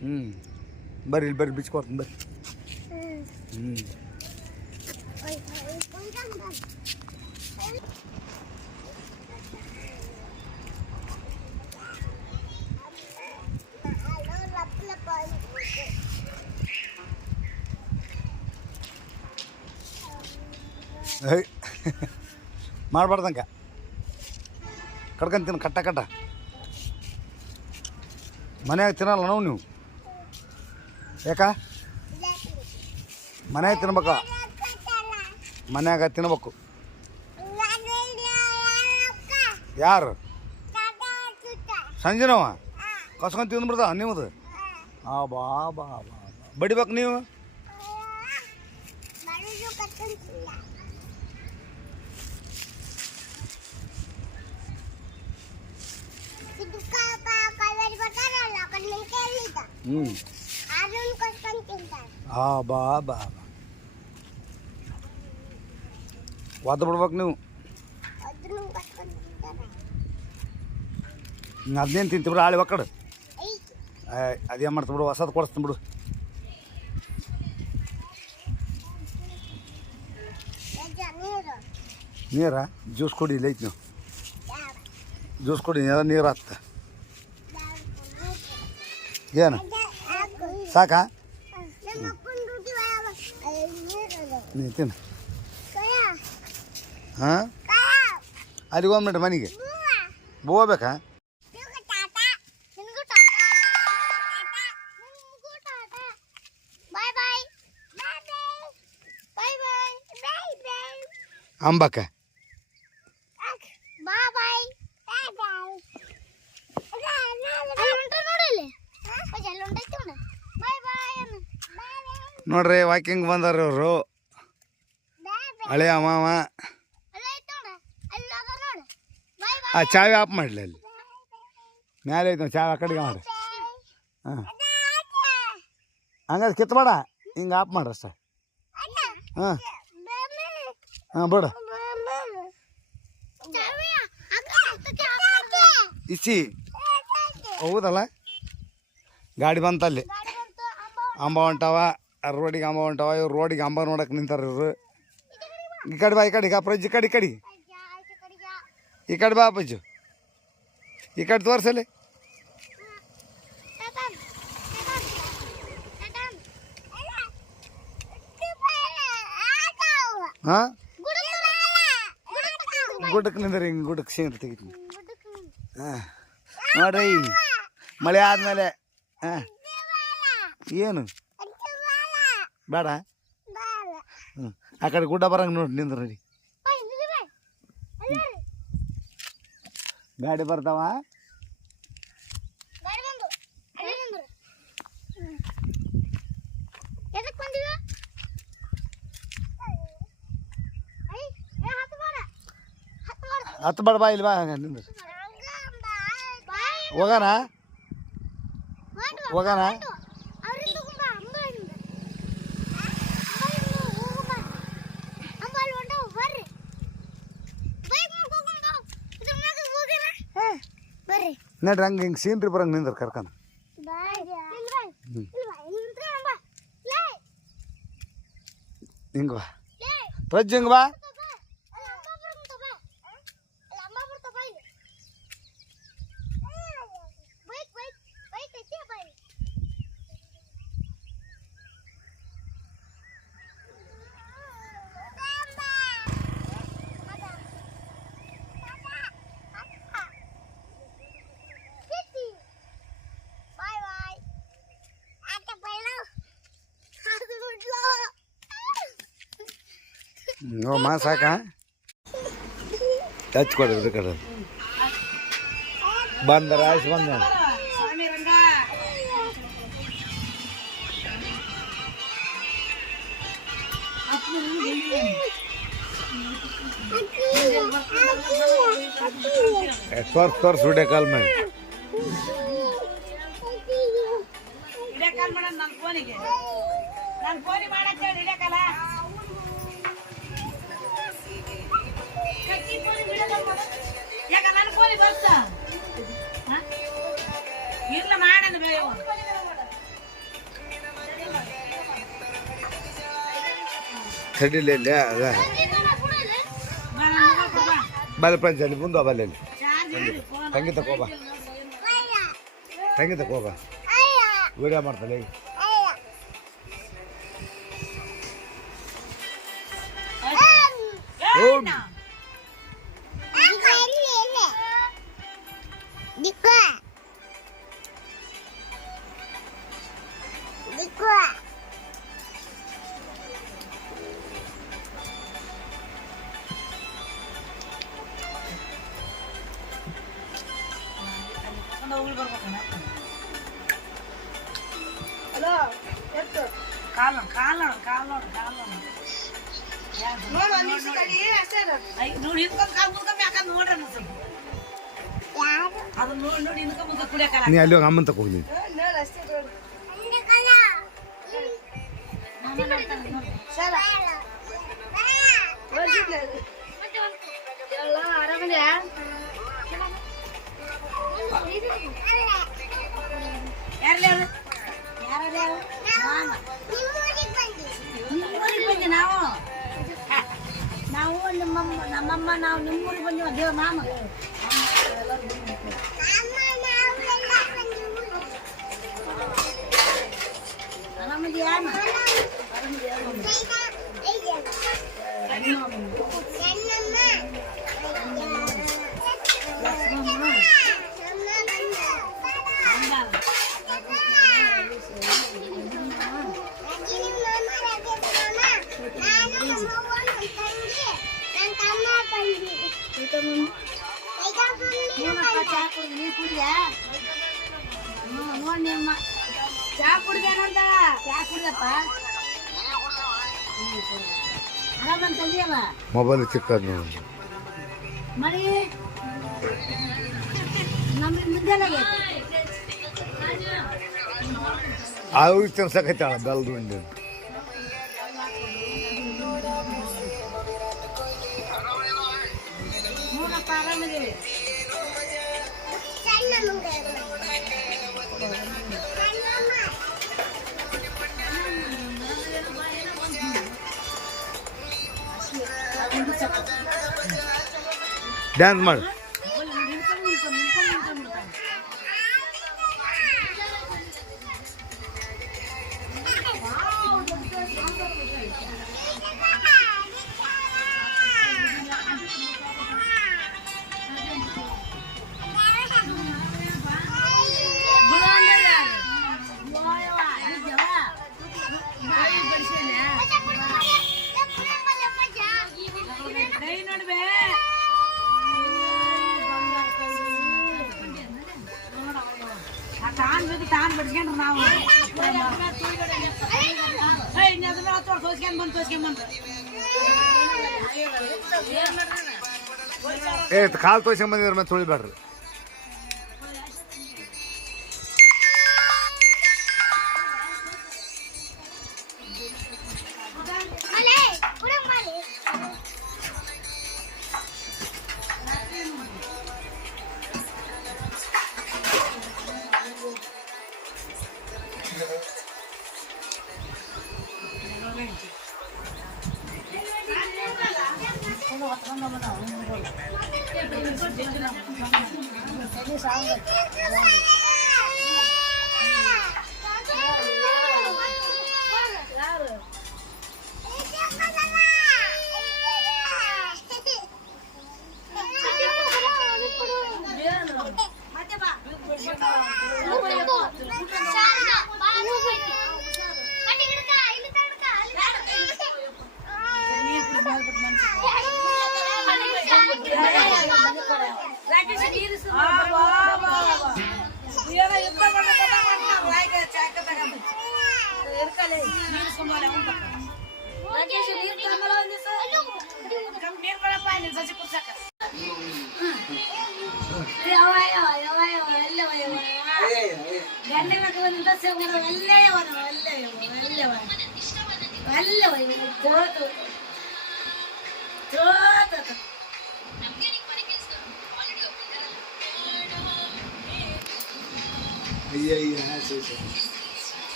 ಹ್ಞೂ ಬರ್ರಿ ಇಲ್ಲಿ ಬರ್ರಿ ಬಿಚ್ಕೊಡ್ತೀನಿ ಬರ್ರಿ ಹ್ಞೂ ಮಾಡಬಾರ್ದಂಕ ಕಡ್ಕೊಂತೀನಿ ಕಟ್ಟ ಕಟ್ಟ ಮನ್ಯಾಗ ತಿನ್ನಲ್ಲ ನಾವು ನೀವು ಯಾಕ ಮನ್ಯಾಗ ತಿನ್ಬೇಕ ಮನ್ಯಾಗ ತಿನ್ಬೇಕು ಯಾರು ಸಂಜೆನವ ಕಸ್ಕೊಂಡು ತಿಂದ್ಬಿಡ್ದ ನಿಮ್ಮದು ಆ ಬಾ ಬಾ ಬಾ ಬಡಿಬೇಕು ನೀವು ಹ್ಞೂ ಆ ಬಾ ಬಾ ಬಾ ಒದ್ದು ಬಿಡ್ಬೇಕು ನೀವು ಅದನ್ನೇನು ತಿಂತಿ ಬಿಡು ಆಳಿ ಒಕ್ಕಡು ಅದೇನು ಮಾಡ್ತೀನಿ ಬಿಡು ಹೊಸದು ಕೊಡಿಸ್ತೀನಿ ಬಿಡು ನೀರ ಜ್ಯೂಸ್ ಕೊಡಿ ಇಲ್ಲ ಐತಿ ನೀವು ಜ್ಯೂಸ್ ಕೊಡಿ ನೀರು ಹತ್ತ ಏನು ಸಾಕಾ ನೀ ತಿನ್ನು ಹಾಂ ಅಲ್ಲಿಗೆ ಹೋಗ್ಬಿಟ್ರೆ ಮನೆಗೆ ಹೋಗ್ಬೇಕಾ ಅಂಬಕ್ಕ ನೋಡ್ರಿ ವಾಕಿಂಗ್ ಬಂದಾರ ಇವರು ಹಳೆಯ ಮಾವ ಆ ಚಾವಿ ಆಫ್ ಮಾಡಲಿ ಅಲ್ಲಿ ಮ್ಯಾಲೆ ಐತೆ ಚಾವಿ ಆ ಕಡೆಗೆ ಮಾಡಿ ಹಾಂ ಹಂಗಾದ್ರೆ ಕಿತ್ಬೇಡ ಹಿಂಗೆ ಆಫ್ ಮಾಡ್ರಿ ಅಷ್ಟೇ ಹಾಂ ಹಾಂ ಬಿಡ ಇಸಿ ಹೌದಲ್ಲ ಗಾಡಿ ಬಂತಲ್ಲಿ ಅಂಬ ಹೊಂಟವ ರೋಡಿಗೆ ಅಂಬ ಹೊಂಟವ ಇವ್ರು ರೋಡಿಗೆ ಅಂಬ ನೋಡಕ್ಕೆ ನಿಂತಾರ ಇವರು ಈ ಕಡೆ ಬಾ ಈ ಕಡೆ ಅಪ್ರಜ್ಜಿ ಈ ಕಡೆ ಈ ಕಡೆ ಬಾ ಅಪ್ಪಜ್ಜು ಈ ಕಡೆ ತೋರ್ಸಲಿ ಹಾಂ ಗುಡ್ಡಕ್ಕೆ ನಿಂದ್ರಿ ಹಿಂಗೆ ಗುಡ್ಡಕ್ಕೆ ಶೇಂಗ್ರ ತೆಗಿತೀನಿ ಹಾಂ ನೋಡ್ರಿ ಮಳೆ ಆದಮೇಲೆ ಹಾಂ ಏನು ಬೇಡ ಹ್ಞೂ ಆ ಕಡೆ ಗುಡ್ಡ ಬರಂಗೆ ನೋಡಿ ನಿಂದ್ರಿ ಗಾಡಿ ಬರ್ತಾವ ಹತ್ತು ಬೇಡ ಬಾ ಇಲ್ಲಿ ಬಾ ನಿಂದ್ರಿ ಹೋಗೋಣ ಹೋಗೋಣ ನಡ್ರಿ ಹಂಗೆ ಹಿಂಗೆ ಸೀನ್ರಿ ಬರಂಗೆ ನಿಂದ್ರ ಕರ್ಕೊಂಡು ಹಿಂಗೆ ಬಾ ಪ್ರಜ್ ಹಿಂಗೆ ಬಾ ಮಾ ಸಾಕ ಹಚ್ಕೊಡ್ರಿ ಕಡೆ ಬಂದ ರಾಯ್ಸ್ ಬಂದ ಸ್ವಾಮಿ ರಂಗ ತೋರ್ಸ್ ವಿಡಿಯೋ ಕಾಲ್ ಮಾಡಿ ವಿಡಿಯೋ ಕಾಲ್ ಮಾಡೋಣ ನನ್ನ ಫೋನಿಗೆ ನಾನು ಫೋನಿಗೆ ಮಾಡಕ್ಕೆ ಹೇಳಿ ವಿಡಿಯೋ ಕಾಲ ಯಾಕ ನನ್ನ ಫೋನಿಗೆ ಬರ್ತಾ ಇಲ್ಲ ಮಾಡೋಣ ಬೇರೆ ಚಡಿಲಿ ಅದ ಬಲೆ ಪಂಚಲ್ಲಿ ಮುಂದೆ ಬಲ್ಲೆಲ್ಲಿ ತಂಗಿ ತಕೋಬ ತಂಗಿ ತಕೋಬ ವಿಡಿಯೋ ಮಾಡ್ತಾಳೆ ಹಲೋ ಕಾಲು ಕಾಲು ಕಾಲು ಕಾಲು ನೋಡಿ ಹಿಂದ್ಕೊಂಡ್ ಕಾಲು ಮುಗ್ದಮ್ಮೆ ಯಾಕಂದ್ ನೋಡ್ರಿ ಅನ್ಸುತ್ತೆ ಅದನ್ನ ನೋಡಿ ನೋಡಿ ಹಿಂದ್ಕೊಂಡ್ ಮುಗ್ದ ಕುಡಿಯಕಲ್ಲ ನೀ ಅಲ್ಲಿ ಹೋಗಿ ಅಮ್ಮನ ತಕ ಹೋಗಿ ಆರಾಮದ್ಯಾ ಯಾರು ಬಂದೆ ನಾವು ನಮ್ಮಮ್ಮ ನಾವು ನಿಮ್ಮೂರಿಗೆ ಬಂದಿವ ದೇವ ಮಾಮ ಆರಾಮದಿಯಾ ಚಾ ಕುಡಿದ ನೀರು ಕುಡಿಯಾ ನೋಡಿ ನಿಮ್ಮ ಚಾ ಕುಡಿದೇನಂತ ಚಾ ಕುಡಿದಪ್ಪ ಆರಾಮಂತ ತಂದಿಯಲ್ಲ ಮೊಬೈಲ್ ಚಿಕ್ಕದ್ ನೋಡಿ ಮರಿ ನಮ್ಗೆ ಮುದ್ದೆಲ್ಲ ಅವ್ರಿಗೆ ತಿನ್ಸಕೈತಾಳ ಬೆಲ್ದು ಮಂದಿ ನೋಡಪ್ಪ ಆರಾಮಿದ್ದೀವಿ ಡ್ಯಾನ್ಸ್ ಮಾಡು ತಾನ್ ಬಿಡ್ಸ್ಕೊಂಡ್ರು ನಾವು ಏ ಕಾಲು ತೋರ್ಸ್ಕೊಂಡ್ ಬಂದಿದ್ರ ಮತ್ತೆ ತೊಳಿಬೇಡ್ರಿ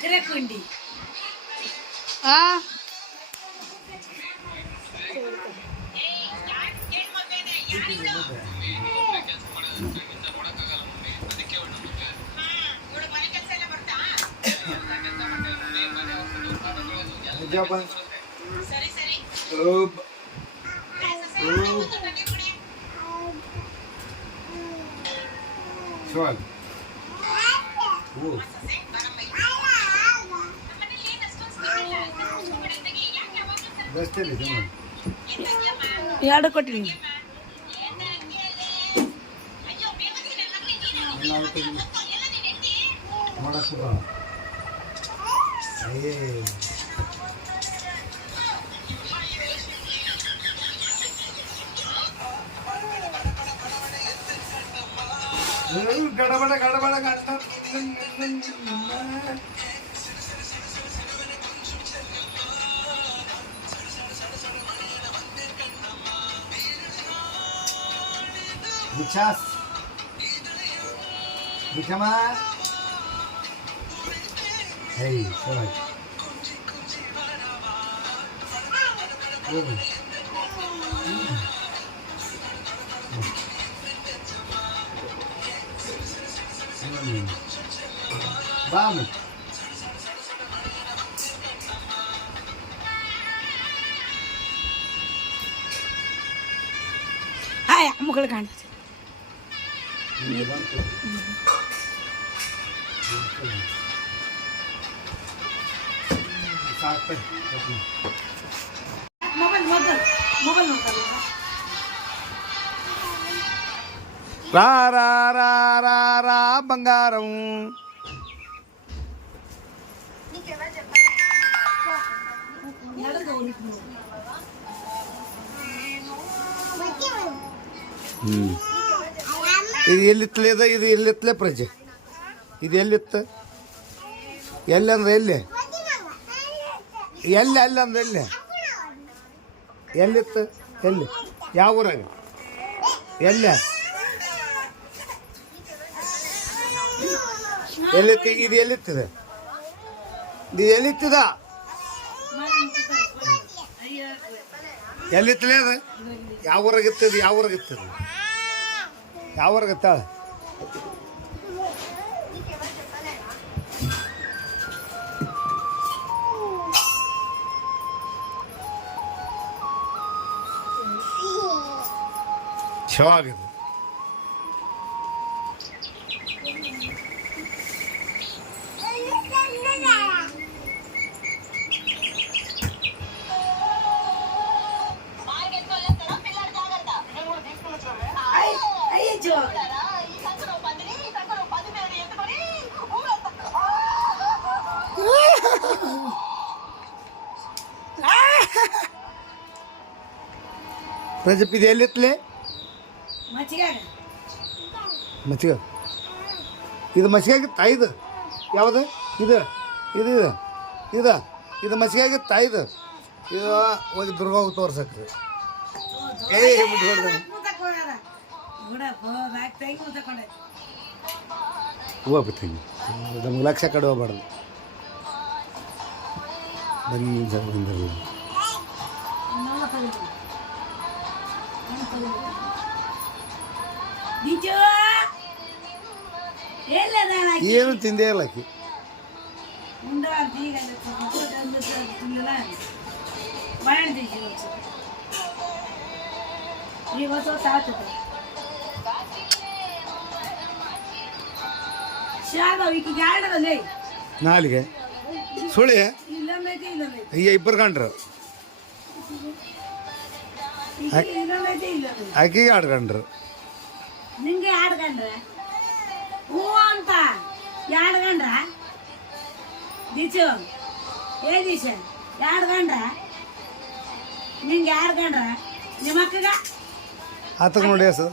ಕಿರಕುಂಡಿ ಎರಡು ಕೊಟ್ಟಿನಿ ಗಡಬಡ ಗಡಬಡ ಗಂಟ Muchas. Bikama. Hey, sorry. Vamos. Hi ಅಮ್ಮಗಳು ಕಾಣ್ತದೆ ಮೊಬೈಲ್ ಮೊಬೈಲ್ ಮೊಬೈಲ್ ನೋಡಲ್ಲ రా రా రా రా రా బంగారం ಇದು ಎಲ್ಲಿತ್ತಲೇದ ಇದು ಎಲ್ಲಿತ್ತಲೇ ಪ್ರಜೆ ಇದು ಎಲ್ಲಿತ್ತು ಎಲ್ಲಿ ಅಂದ್ರೆ ಎಲ್ಲಿ ಎಲ್ಲಿ ಅಲ್ಲಿ ಅಂದ್ರೆ ಎಲ್ಲಿ ಎಲ್ಲಿತ್ತು ಎಲ್ಲಿ ಯಾವ ಊರಾಗ ಎಲ್ಲಿ ಎಲ್ಲಿತ್ತು ಇದು ಎಲ್ಲಿತ್ತಿದೆ ಇದು ಎಲ್ಲಿತ್ತದ ಎಲ್ಲಿತ್ತಲೇ ಅದು ಯಾವ ಊರಾಗಿತ್ತದು ಯಾವ ಊರಾಗಿತ್ತದು ಯಾವ ಊರಾಗಿತ್ತಾಳ ಚೆನ್ನಾಗಿದೆ ಪ್ರಜೆಪ್ ಇದು ಎಲ್ಲಿತ್ತಲೇ ಮಚ್ಚಿಗೆ ಇದು ಮಚ್ಚಿಗಾಗಿತ್ತ ಇದು ಯಾವುದು ಇದು ಇದು ಇದು ಇದು ಇದು ಮಚ್ಚಿಗಾಗಿತ್ತ ಇದು ಇದು ಹೋಗಿ ದುರ್ಗಾವು ತೋರ್ಸಕ್ರಿ ಹೂವು ಬಿತ್ತೀನಿ ನಮ್ಗೆ ಲಕ್ಷ ಕಡೆ ಹೋಗ್ಬಾರ್ದು ಬಂದಿರಲ್ಲ ಎಲ್ಲದ ಏನು ತಿಂದೇ ಇಲ್ಲ ಆಕಿ. ಮುಂದೆ ಅಂತ ಈಗ ತಿಂದಿಲ್ಲ ಬಾಳೆಹಣ್ಣು ತಿಂತೀವಿ ಈಗ ಹೊಸ ಆಗ್ತದೆ ಶಾದ ಈಕಿಗೆ ಆಡದಲ್ಲಿ ನಾಲಿಗೆ ಸುಳಿ ಇಲ್ಲೊಂದೈತಿ ಇಲ್ಲೊಂದೈತಿ ಅಯ್ಯ ಇಬ್ಬರು ಗಂಡ್ರು ಇಲ್ಲೊಂದೈತಿ ಇಲ್ಲೊಂದೈತಿ ಆಕಿಗೆ ಆಡ್ಕೊಂಡ್ರು. ನಿಂಗೆ ಆಡ್ಕೊಂಡ್ರೆ ಹೂ ಅಂತ ಆಡ್ಕೊಂಡ್ರ ದೀಚು ಏ ದೀಶ ಆಡ್ಕೊಂಡ್ರ ನಿಂಗೆ ಆಡ್ಕೊಂಡ್ರ ನಿಮ್ಮ ಅಕ್ಕಗ ಆತಗ ನೋಡಿ ಸರ್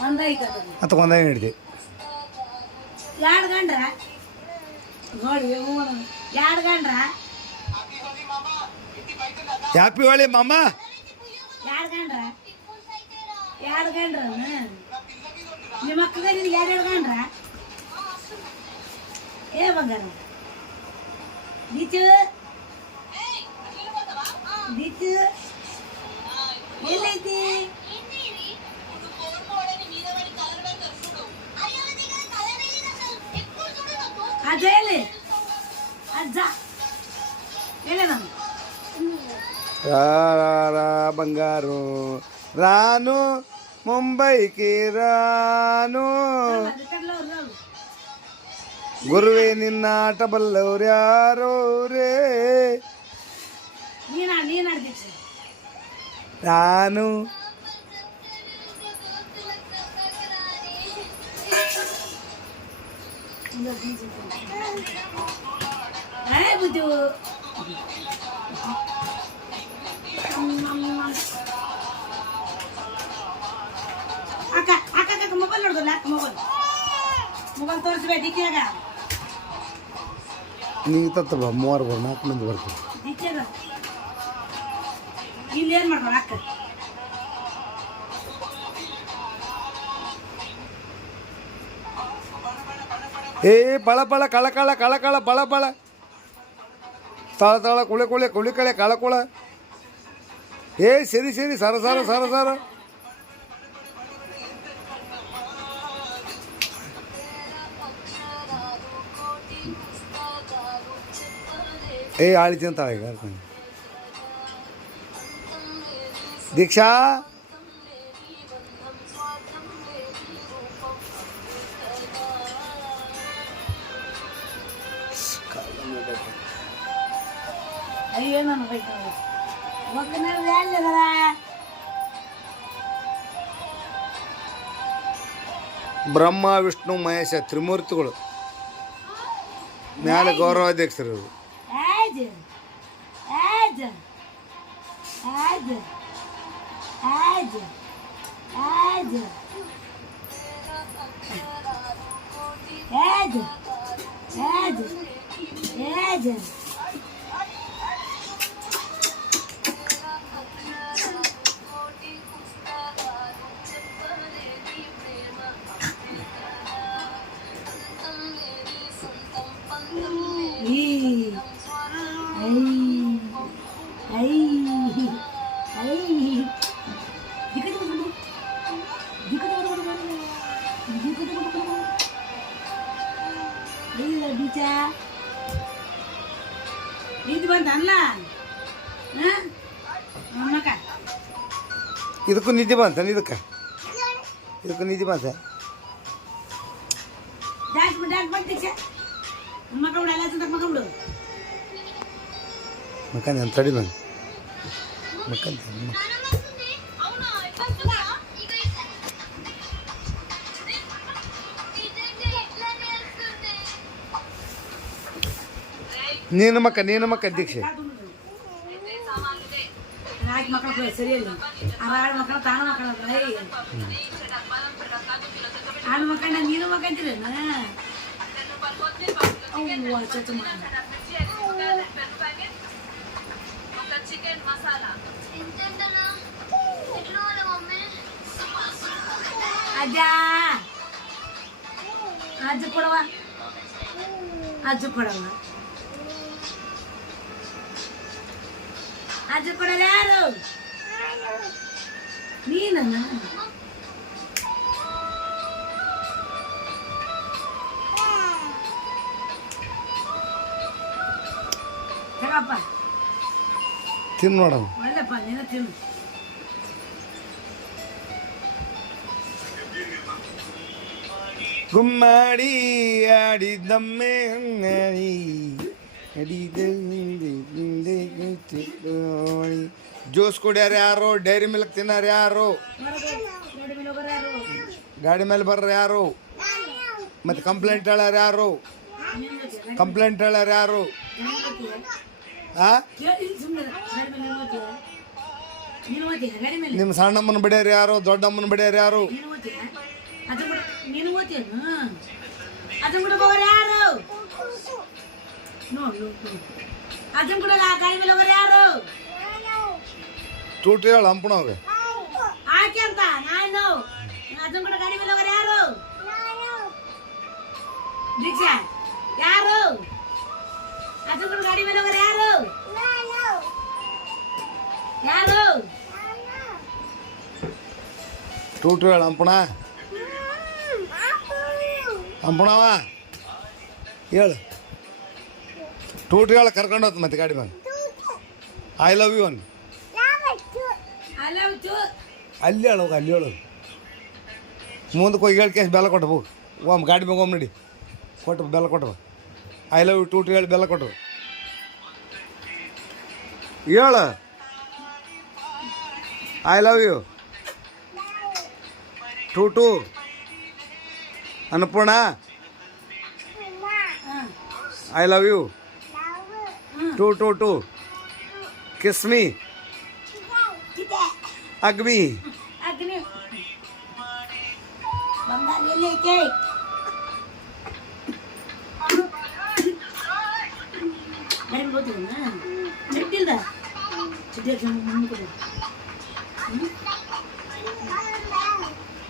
ಒಂದೈತದ ಆತ ಒಂದೇ ಹಿಡಿದೆ ಆಡ್ಕೊಂಡ್ರ ನೋಡಿ ಆಡ್ಕೊಂಡ್ರ ಹ್ಯಾಪಿ ಹೊಳಿ ಮಾಮ. ಆಡ್ಕೊಂಡ್ರ ನಿಮ್ಮ ಅಕ್ಕಗ ನಿನ್ಗೆ ಯಾರು ಆಡ್ಕೊಂಡ್ರ ಏ ಬಂಗಾರ ದೀಚು ದೀಚು ಎಲ್ಲೈತಿ ಅಜ್ಜ ಎಲ್ಲಿ ಅಜ್ಜ ಎಲ್ಲ ನಾನು ಬಂಗಾರು ರಾನು ಮುಂಬೈకి ರಾನು ಗುರುವೇ ನಿನ್ನ ಆಟ ಬಲ್ಲವ್ರ್ಯಾರೋ ರೇ ನೀನ್ ಆಡ್ದಿತ್ತು ನಾನು ಬುದ್ಧಿ ಅಕ್ಕ ಅಕ್ಕ ಅಕ್ಕ ಮೊಬೈಲ್ ನೋಡ್ದಲ್ಲ ಅಕ್ಕ ಮೊಬೈಲ್ ತೋರಿಸ್ಬೇಕು ದಿಕ್ಕಿಯಾಗ ನೀವು ತತ್ತ ಬಾ 3 4 ಮಂದಿ ಬರ್ತೀವಿ. ದಿಕ್ಕಿಯಾಗ ಇಲ್ಲಿ ಏನು ಮಾಡ್ಬೋದು ಅಕ್ಕ ಏ ಬಳ ಬಳ ಕಳಕಳ ಕಳಕಳ ಬಳ ಬಳ ತಳ ತಳ ಕುಳೆ ಕುಳೆ ಕುಳಿ ಕಳೆ ಕಳಕುಳ ಏ ಸರಿ ಸರಿ ಸರ ಸರ ಸರ ಸರ ಏ ಆಳಿತಿ ಅಂತ ಈಗ ದೀಕ್ಷಾ ಅಯ್ಯೋ ನಾನು ಬೇಕು ಒಕ್ಕನಲ್ಲಿ ಎಲ್ಲಿದಾರ ಬ್ರಹ್ಮ ವಿಷ್ಣು ಮಹೇಶ ತ್ರಿಮೂರ್ತಿಗಳು ಮ್ಯಾಲೆ ಗೌರವಾಧ್ಯಕ್ಷರು ಇವರು. ಆಜ್ ಆಜ್ ಆಜ್ ಆಜ್ ಆಜ್ ಆಜ್ ಆಜ್ ಆಜ್ ಇದು ಬಂತಲ್ಲ ಇದಕ್ಕೂ ನಿದ್ದೆ ಬಂತ ಇದಕ್ಕೂ ನಿದ್ದೆ ಬಂತ ಮಕ್ಕಳು ಎಲ್ಲ ಮಕ್ಕಳು ಮಕ್ಕಂದ ತಡಿ ಬಂದು ಮಕ್ಕಂತ ನೀನು ಮಕ್ಕ ದೀಕ್ಷೆ ನಾಲ್ಕು ಮಕ್ಕಳು ಸರಿಯಲ್ಲ ಆರು ಮಕ್ಕಳು ತಾನು ಮಕ್ಕಳು ಆರು ಮಕ್ಕಳ ನೀನು ಮಕ್ಕಂತೀರ ಅಜ್ಜ ಅಜ್ಜ ಕೊಡವ ಅಜ್ಜ ಕೊಡವ ಅಜ್ಜ ಕೊಡಲ್ಲ ಯಾರು ನೀನನ್ನ ತಿನ್ನು ನೋಡೋಣ. ಒಳ್ಳೆಪ್ಪ ನೀನು ತಿನ್ನು. ಗುಮ್ಮಾಡಿ ಆಡಿದಮ್ಮೆ ಜ್ಯೂಸ್ ಕುಡಿಯಾರ ಯಾರು? ಡೈರಿ ಮಿಲ್ಕ್ ತಿನ್ನಾರ ಯಾರು? ಗಾಡಿ ಮೇಲೆ ಬರ್ರ ಯಾರು? ಮತ್ತೆ ಕಂಪ್ಲೇಂಟ್ ಹೇಳ್ಯಾರ ಯಾರು? ಕಂಪ್ಲೇಂಟ್ ಹೇಳ್ಯಾರ ಯಾರು? ನಿಮ್ಮ ಸಣ್ಣಮ್ಮನ ಬಿಡ್ಯಾರ ಯಾರು? ದೊಡ್ಡಮ್ಮನ ಬಿಡ್ಯಾರ ಯಾರು? ನೀನು ಓದ್ತೇನು? ಅದನ್ನ ಕೂಡ ಹೋಗೋರು ಯಾರು? ಅದನ್ನ ಕೂಡ ಗಾಡಿ ಮೇಲೆ ಹೋಗೋರು ಯಾರು? ಟೂಟಿ ಹೇಳ ಹಂಪಣವ್ರೆ ಆಕೆ ಅಂತ ನಾನು. ಅದನ್ನ ಕೂಡ ಗಾಡಿ ಮೇಲೆ ಹೋಗೋರು ಯಾರು? ದೀಕ್ಷಾ ಯಾರು? ಅದನ್ನ ಕೂಡ ಗಾಡಿ ಮೇಲೆ ಹೋಗೋರು ಯಾರು? ಯಾರು? ಟೂಟಿ ಹೇಳ ಹಂಪಣ ಹಂಪಣವ ಹೇಳು. ಟೂಟಿ ಹೇಳ ಕರ್ಕೊಂಡು ಹೋತ್ ಮತ್ತೆ ಗಾಡಿ ಮೇಲೆ. ಐ ಲವ್ ಯು ಅನ್ ಅಲ್ಲಿ ಹೇಳೋಗ ಅಲ್ಲಿ ಹೇಳು. ಮುಂದಕ್ಕೆ ಹೋಗಿ ಹೇಳಿ ಕೇಸ್ ಬೆಲ್ಲ ಕೊಟ್ಟು ಹೋಗು. ಓಮ್ ಗಾಡಿ ಮ್ಯಾಗ ಓಮ್ ನಡಿ ಕೊಟ್ಟು ಬೆಲ್ಲ ಕೊಟ್ಟು. ಐ ಲವ್ ಯು ಟೂಟಿ ಹೇಳಿ ಬೆಲ್ಲ ಕೊಟ್ಟು ಹೇಳು. I love you too too Annapurna. I love you too kiss me ಅಗ್ಮಿ.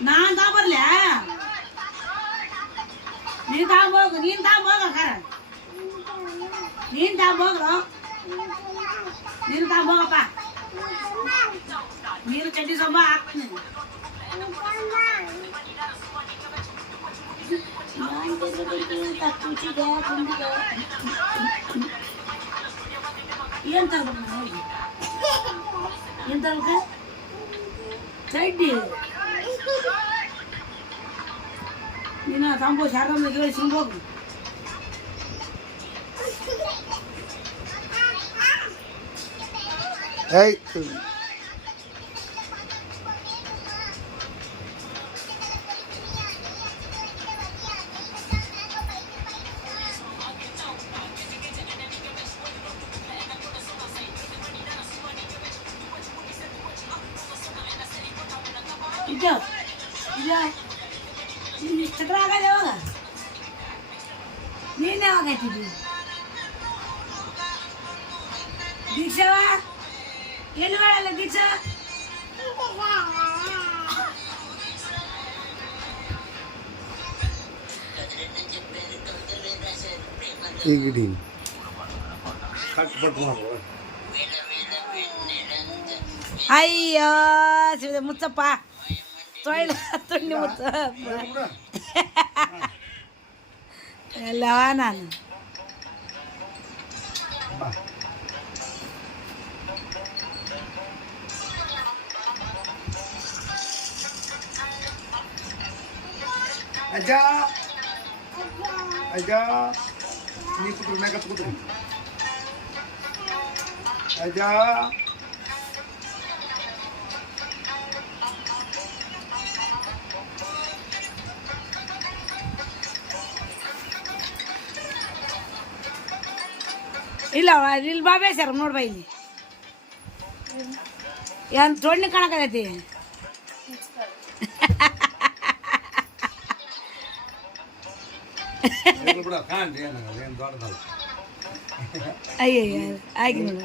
ನಾನ್ ತಗೊಂಬರ್ಲ? ನೀನ್ ತಗೊಂಬೋಗು. ನೀನ್ ತಗೊಂಬೋಗ ಕರ. ನೀನ್ ತಗೊಂಬೋಗ್ರು. ನೀನು ತಗೊಂಬೋಗಪ್ಪ. ನೀನು ಚಡ್ಡಿ ಸೊಂಬ ಹಾಕ್ತೀನಿ. ಏನ್ ತರ್ಬೇಕು ನಾನು? ಏನ್ ತರ್ಬೇಕು? ಚಡ್ಡಿ ನೀನು ತಂಬೋ ಶಾರದಮ್ಮ ಕೇಳಿ ಸಿಂಗೋಗು. ಏಯ್ ಇದು ಚಕ್ರ ಆಗಲ್ಲ ಯಾವಾಗ? ನೀನು ಯಾವಾಗ ಆಯ್ತಿದ್ದಿ? ದೀಕ್ಷವ ಎಲ್ಲಿ ಮಾಡಲ್ಲ ದೀಕ್ಷಾ? ಈಗಿಡಿ ಕಟ್ಪಟ್ಟು ಮಾಡುವ. ಅಯ್ಯೋ ಶಿವ ಮುಚ್ಚಪ್ಪ ತೊಳ್ಳ ತುಂಡಿ ಮುಚ್ಚಪ್ಪ ಎಲ್ಲ ನಾನು. ಅಜ್ಜ ಅಜ್ಜ ನೀ ಕೂತ್ರು ಮೇಕಪ್ ಕೂತ್ರು. ಅಜ್ಜ ಇಲ್ಲ ಇಲ್ಲಿ ಬಾಬೇ ಸರ್ ನೋಡ್ಬಾ ಇಲ್ಲಿ ಏನು ತೊಣ್ಣಿ ಕಾಣಕತ್ತೈತಿ. ಅಯ್ಯಯ್ಯ ಆಗಿ ನೋಡು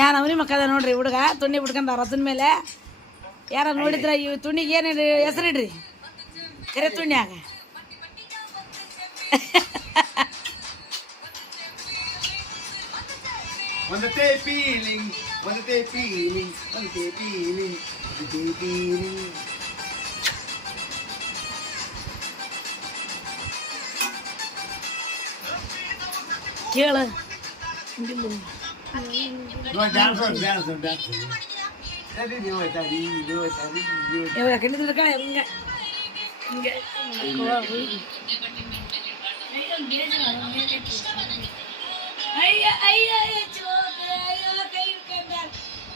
ಯಾರು ಅವನಿ ಮಕ್ಕದ ನೋಡ್ರಿ ಹುಡುಗ ತುಣ್ಣಿ ಬಿಡ್ಕೊಂಡ ರಸನ ಮೇಲೆ. ಯಾರ ನೋಡಿದ್ರ ಈ ತುಣ್ಣಿಗೆ ಏನೇನು ಹೆಸರಿಡ್ರಿ ಕರೆ ತುಣ್ಯಾಗ. ಒಂದತೆ ಫೀಲಿಂಗ್ ಒಂದತೆ ಫೀಲಿಂಗ್ ಒಂದತೆ ಫೀಲಿಂಗ್ ಒಂದತೆ ಫೀಲಿಂಗ್. ಕೇಳ ಯಾಕಂದ್ರೆ ಹಿಂಗೆ ಹಿಂಗೆ ಅಯ್ಯ ಅಯ್ಯ ಚೋಕ ಅಯ್ಯೋ ಕೈ ಹಿಡ್ಕೊಂಡ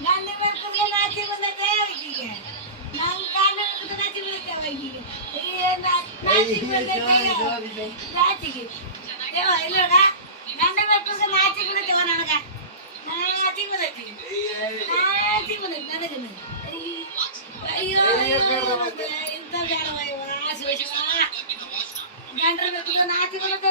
ನನ್ನ ಬರ್ಕೊಂಡ್ರೆ ನಾಚಿ ಬಂದೈತೆ ಅವಕಿಗೆ ನನ್ನ ಕಾಲ ಹಿಡ್ಕೊಂಡು ನಾಚಿ ಬಂದೈತೆ ಅವಕಿಗೆ ನಾಚಿ ಬಂದೈತೆ ನಾಚಿಗೆ ದೇವ ಇಲ್ಲೋಡ ನನ್ನ ಬರ್ಕೊಂಡ್ರೆ ನಾಚಿ ಬಂದೈತೆವ ನನಗ ನಾಚಿ ಬಂದೈತಿ ನಾಚಿ ಬಂದೈತಿ ನನಗನ್ನ ಅಯ್ಯೋ ಇಂಥ ಬೇಡವ ಇವ ಶಿವ ಶಿವ ಗಂಡ್ರ ಬರ್ಕೊಂಡ್ರೆ ನಾಚಿ ಬಂದೈತೆ